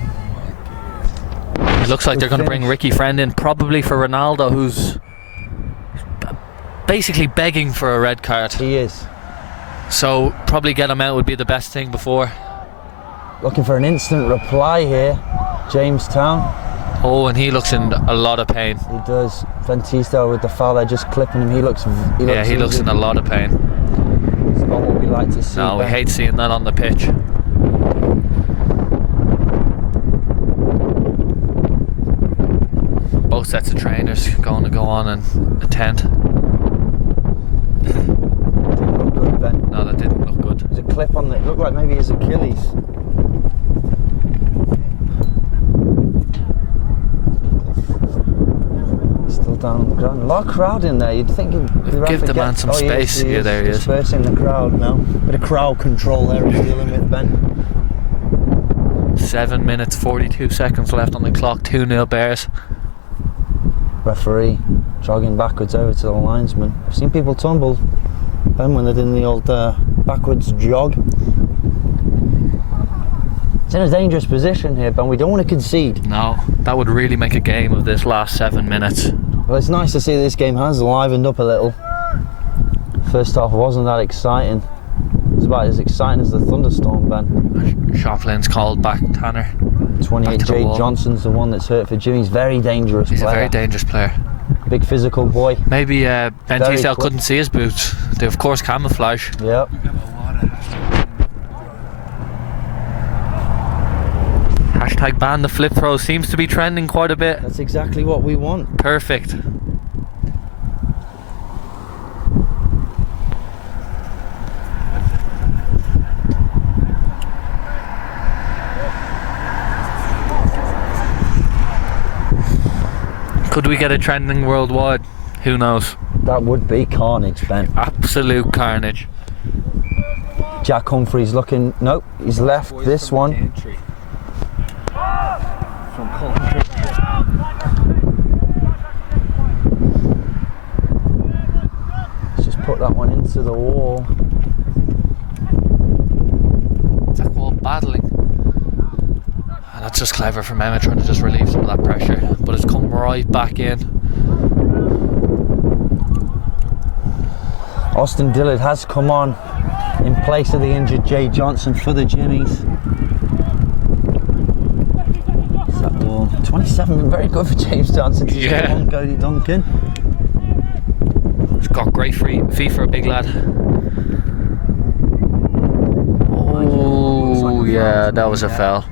It looks like they're going to bring Ricky Friend in, probably for Ronaldo, who's basically begging for a red card. He is. So probably get him out would be the best thing before. Looking for an instant reply here, Jamestown. Oh, and he looks in a lot of pain. He does. Ben Teasdale with the foul there, just clipping him. He looks in a lot of pain. It's not what we like to see. No, we hate seeing that on the pitch. Both sets of trainers going to go on and attend. Didn't look good, Ben. No, that didn't look good. There's a clip on it. Looked like maybe his Achilles. Still down on the ground. A lot of crowd in there. You'd think give the man some space. Yeah, there he is. Dispersing the crowd now. Bit of crowd control there he's dealing with, Ben. 7 minutes 42 seconds left on the clock. 2-0 Bears. Referee jogging backwards over to the linesman. I've seen people tumble, Ben, when they're doing the old backwards jog. It's in a dangerous position here, Ben. We don't want to concede. No, that would really make a game of this last 7 minutes. Well, it's nice to see this game has livened up a little. First half wasn't that exciting. It's about as exciting as the thunderstorm, Ben. Shoplin's called back Tanner. 28 Jade Johnson's the one that's hurt for Jimmy. He's very dangerous. He's a very dangerous player. Big physical boy. Maybe Ben Teasdale couldn't see his boots. They of course camouflage. Yep. Hashtag ban the flip throw seems to be trending quite a bit. That's exactly what we want. Perfect. Could we get it trending worldwide? Who knows? That would be carnage, Ben. Absolute carnage. Jack Humphreys looking. Nope, he's left this one. Let's just put that one into the wall. It's like wall battling. And that's just clever from Emma, trying to just relieve some of that pressure. But it's come right back in. Austin Dillard has come on in place of the injured Jay Johnson for the Jimmies. What's that ball? 27, very good for Jamestown since he's got on Cody Duncan. He's got great feet for a big lad. Oh, yeah, that was a foul.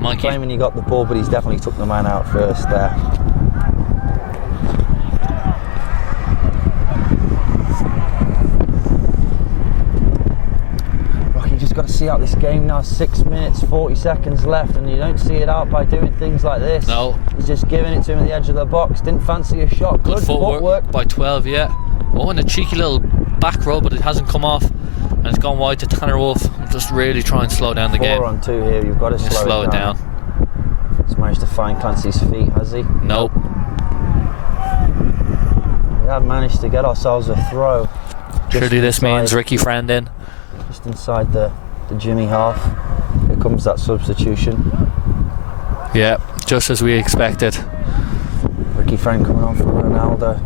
He's claiming he got the ball, but he's definitely took the man out first there. Rocky just got to see out this game now. 6 minutes, 40 seconds left, and you don't see it out by doing things like this. No. He's just giving it to him at the edge of the box. Didn't fancy a shot. Good footwork by 12, yeah. Oh, and a cheeky little back row, but it hasn't come off. And it's gone wide to Tanner Wolf. Just really try and slow down the game. 4 on 2 here. You've got to slow it down. He's managed to find Clancy's feet, has he? Nope. We have managed to get ourselves a throw. Surely this means Ricky Friend in. Just inside the Jimmy half. Here comes that substitution. Yeah, just as we expected. Ricky Friend coming on for Ronaldo.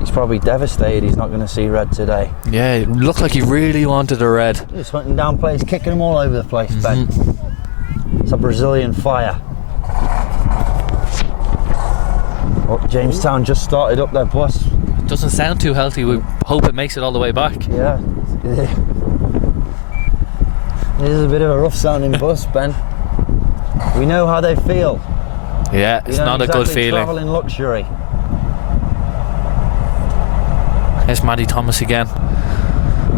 He's probably devastated he's not going to see red today. Yeah, it looked like he really wanted a red. Just hunting down players, kicking them all over the place, Ben. It's a Brazilian fire. Oh, Jamestown just started up their bus. Doesn't sound too healthy. We hope it makes it all the way back. Yeah. It is a bit of a rough sounding bus, Ben. We know how they feel. Yeah, it's not a good feeling. Travel in luxury. Here's Matty Thomas again.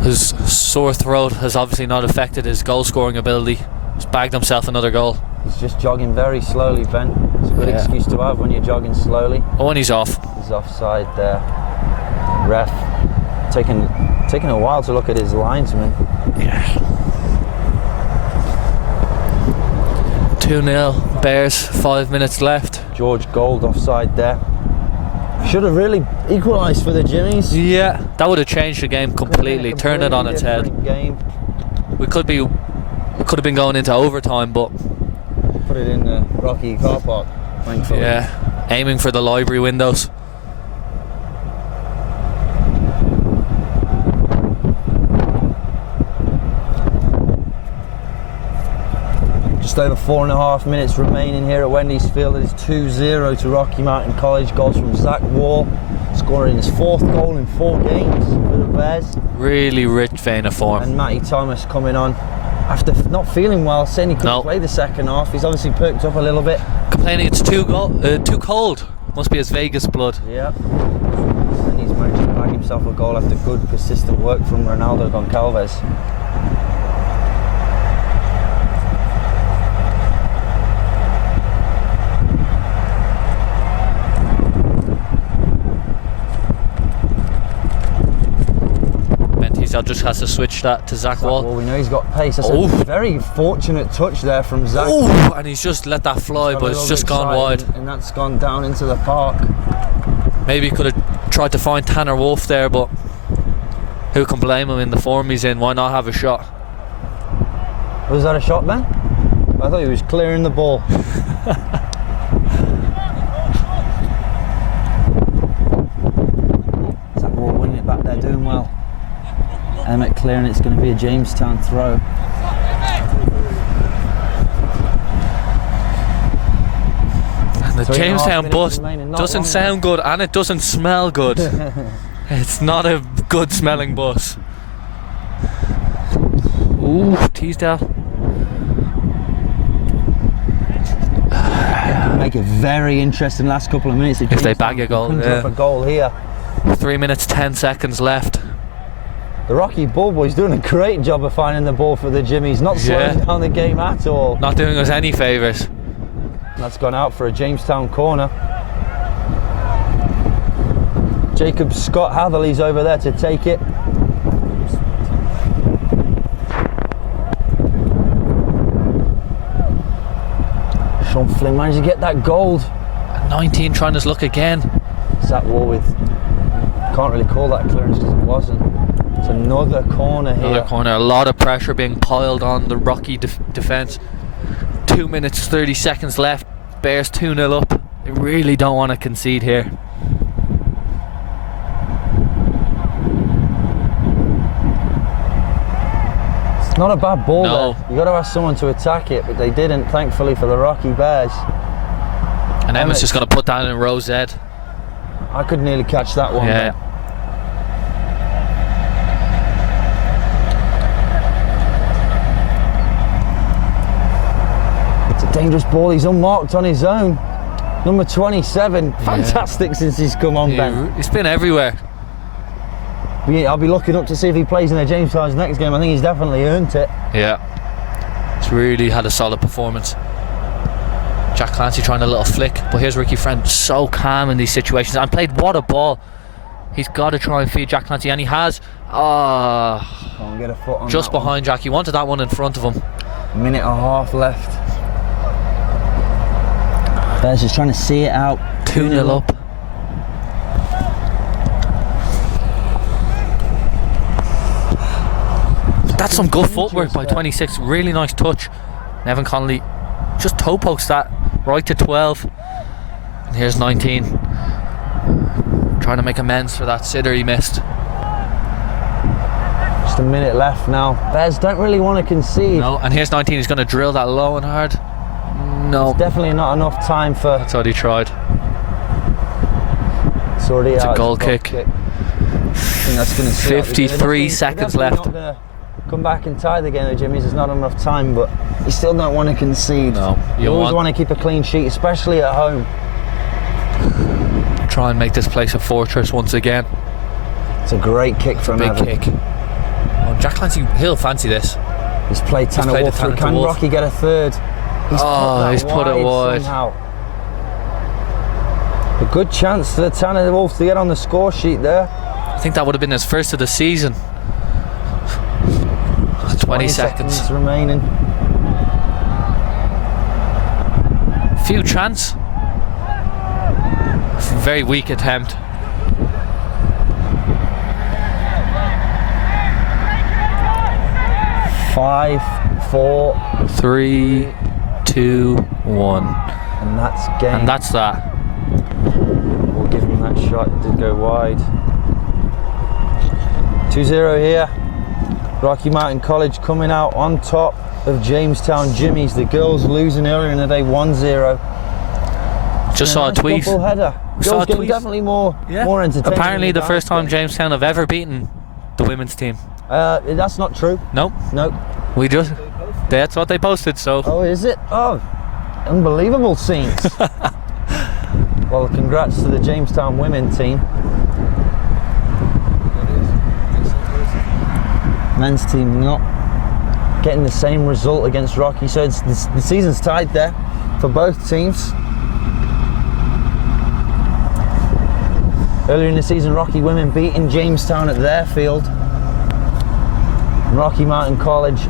His sore throat has obviously not affected his goal scoring ability. He's bagged himself another goal. He's just jogging very slowly, Ben. It's a good excuse to have when you're jogging slowly. Oh, and he's off. He's offside there. Ref taking a while to look at his linesman. Yeah. 2-0 Bears, 5 minutes left. George Gold offside there. Should have really equalised for the Jimmies. Yeah, that would have changed the game completely, turned it on its head. Game. We could have been going into overtime, but put it in the Rocky car park, thankfully. Yeah, aiming for the library windows. Just over 4.5 minutes remaining here at Wendy's Field. It is 2-0 to Rocky Mountain College. Goals from Zach Wall, scoring his 4th goal in 4 games for the Bears. Really rich vein of form. And Matty Thomas coming on after not feeling well, saying he couldn't play the second half. He's obviously perked up a little bit. Complaining it's too cold. Must be his Vegas blood. Yeah. And he's managed to bag himself a goal after good, persistent work from Ronaldo Goncalves. Just has to switch that to Zach Wall. We know he's got pace. That's a very fortunate touch there from Zach. Oh, and he's just let that fly, but it's just gone wide. And that's gone down into the park. Maybe he could have tried to find Tanner Wolf there, but who can blame him in the form he's in? Why not have a shot? Was that a shot, Ben? I thought he was clearing the ball. Zach Wall winning it back there, doing well. Emmett clearing, it's going to be a Jamestown throw. And the Jamestown bus doesn't sound good and it doesn't smell good. It's not a good smelling bus. Ooh, Teasdale. Make it very interesting last couple of minutes. If they bag a goal, a goal here. 3 minutes 10 seconds left. The Rocky Bullboys doing a great job of finding the ball for the Jimmies, not slowing down the game at all. Not doing us any favours. That's gone out for a Jamestown corner. Jacob Scott Hatherley's over there to take it. Sean Flynn managed to get that gold. 19 trying his luck again. Zach Wall with, can't really call that clearance because it wasn't. It's another corner here. Another corner, a lot of pressure being piled on the Rocky defence. 2 minutes 30 seconds left. Bears 2-0 up. They really don't want to concede here. It's not a bad ball No. there. You got to ask someone to attack it, but they didn't, thankfully, for the Rocky Bears. And Emmett's just going to put that in row Z. I could nearly catch that one. Yeah. It's a dangerous ball. He's unmarked on his own. Number 27. Fantastic since he's come on, Ben. He's been everywhere. I'll be looking up to see if he plays in the Jamestown's next game. I think he's definitely earned it. Yeah. He's really had a solid performance. Jack Clancy trying a little flick, but here's Ricky Friend, so calm in these situations and played what a ball. He's got to try and feed Jack Clancy, and he has. Can't get a foot on Just that behind one. Jack. He wanted that one in front of him. Minute and a half left. Bears just trying to see it out. 2-0 up. That's some good footwork by 26. Really nice touch. Nevin Connolly just toe pokes that right to 12. And here's 19. Trying to make amends for that sitter he missed. Just a minute left now. Bears don't really want to concede. No, and here's 19. He's going to drill that low and hard. No. It's definitely not enough time for. That's what he tried. It's already It's out. a goal kick. I think that's going to 53 seconds left. Not gonna come back and tie the game, the Jimmys. There's not enough time, but you still don't want to concede. No. You always want to keep a clean sheet, especially at home. Try and make this place a fortress once again. It's a great kick from Big Evan. kick. Oh, Jack Clancy, he'll fancy this. He's played Tanner played Wolf the through. Tanner Can Wolf. Rocky get a third? He's put it wide. Somehow. A good chance for Tanner Wolf to get on the score sheet there. I think that would have been his first of the season. 20 seconds remaining. Few chance. Very weak attempt. Five, 4, 3, 2, 1. and that's game. And that's that. We'll give him that shot. It did go wide. 2-0 here. Rocky Mountain College coming out on top of Jamestown Jimmys. The girls losing earlier in the day 1-0. Just saw a tweet. Double header. Saw a Girls game tweet. definitely more entertaining. Apparently the than first time guys. Jamestown have ever beaten the women's team. That's not true. Nope. Nope. We just. That's what they posted, so. Oh, is it? Oh, unbelievable scenes. Well, congrats to the Jamestown women team. Men's team not getting the same result against Rocky, so the season's tied there for both teams. Earlier in the season, Rocky women beating Jamestown at their field. Rocky Mountain College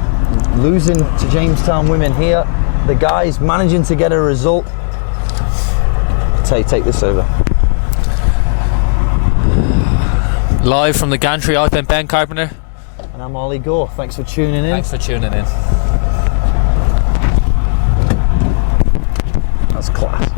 losing to Jamestown women here. The guys managing to get a result. Take this over. Live from the gantry, I've been Ben Carpenter. And I'm Ollie Gore. Thanks for tuning in. Thanks for tuning in. That's class.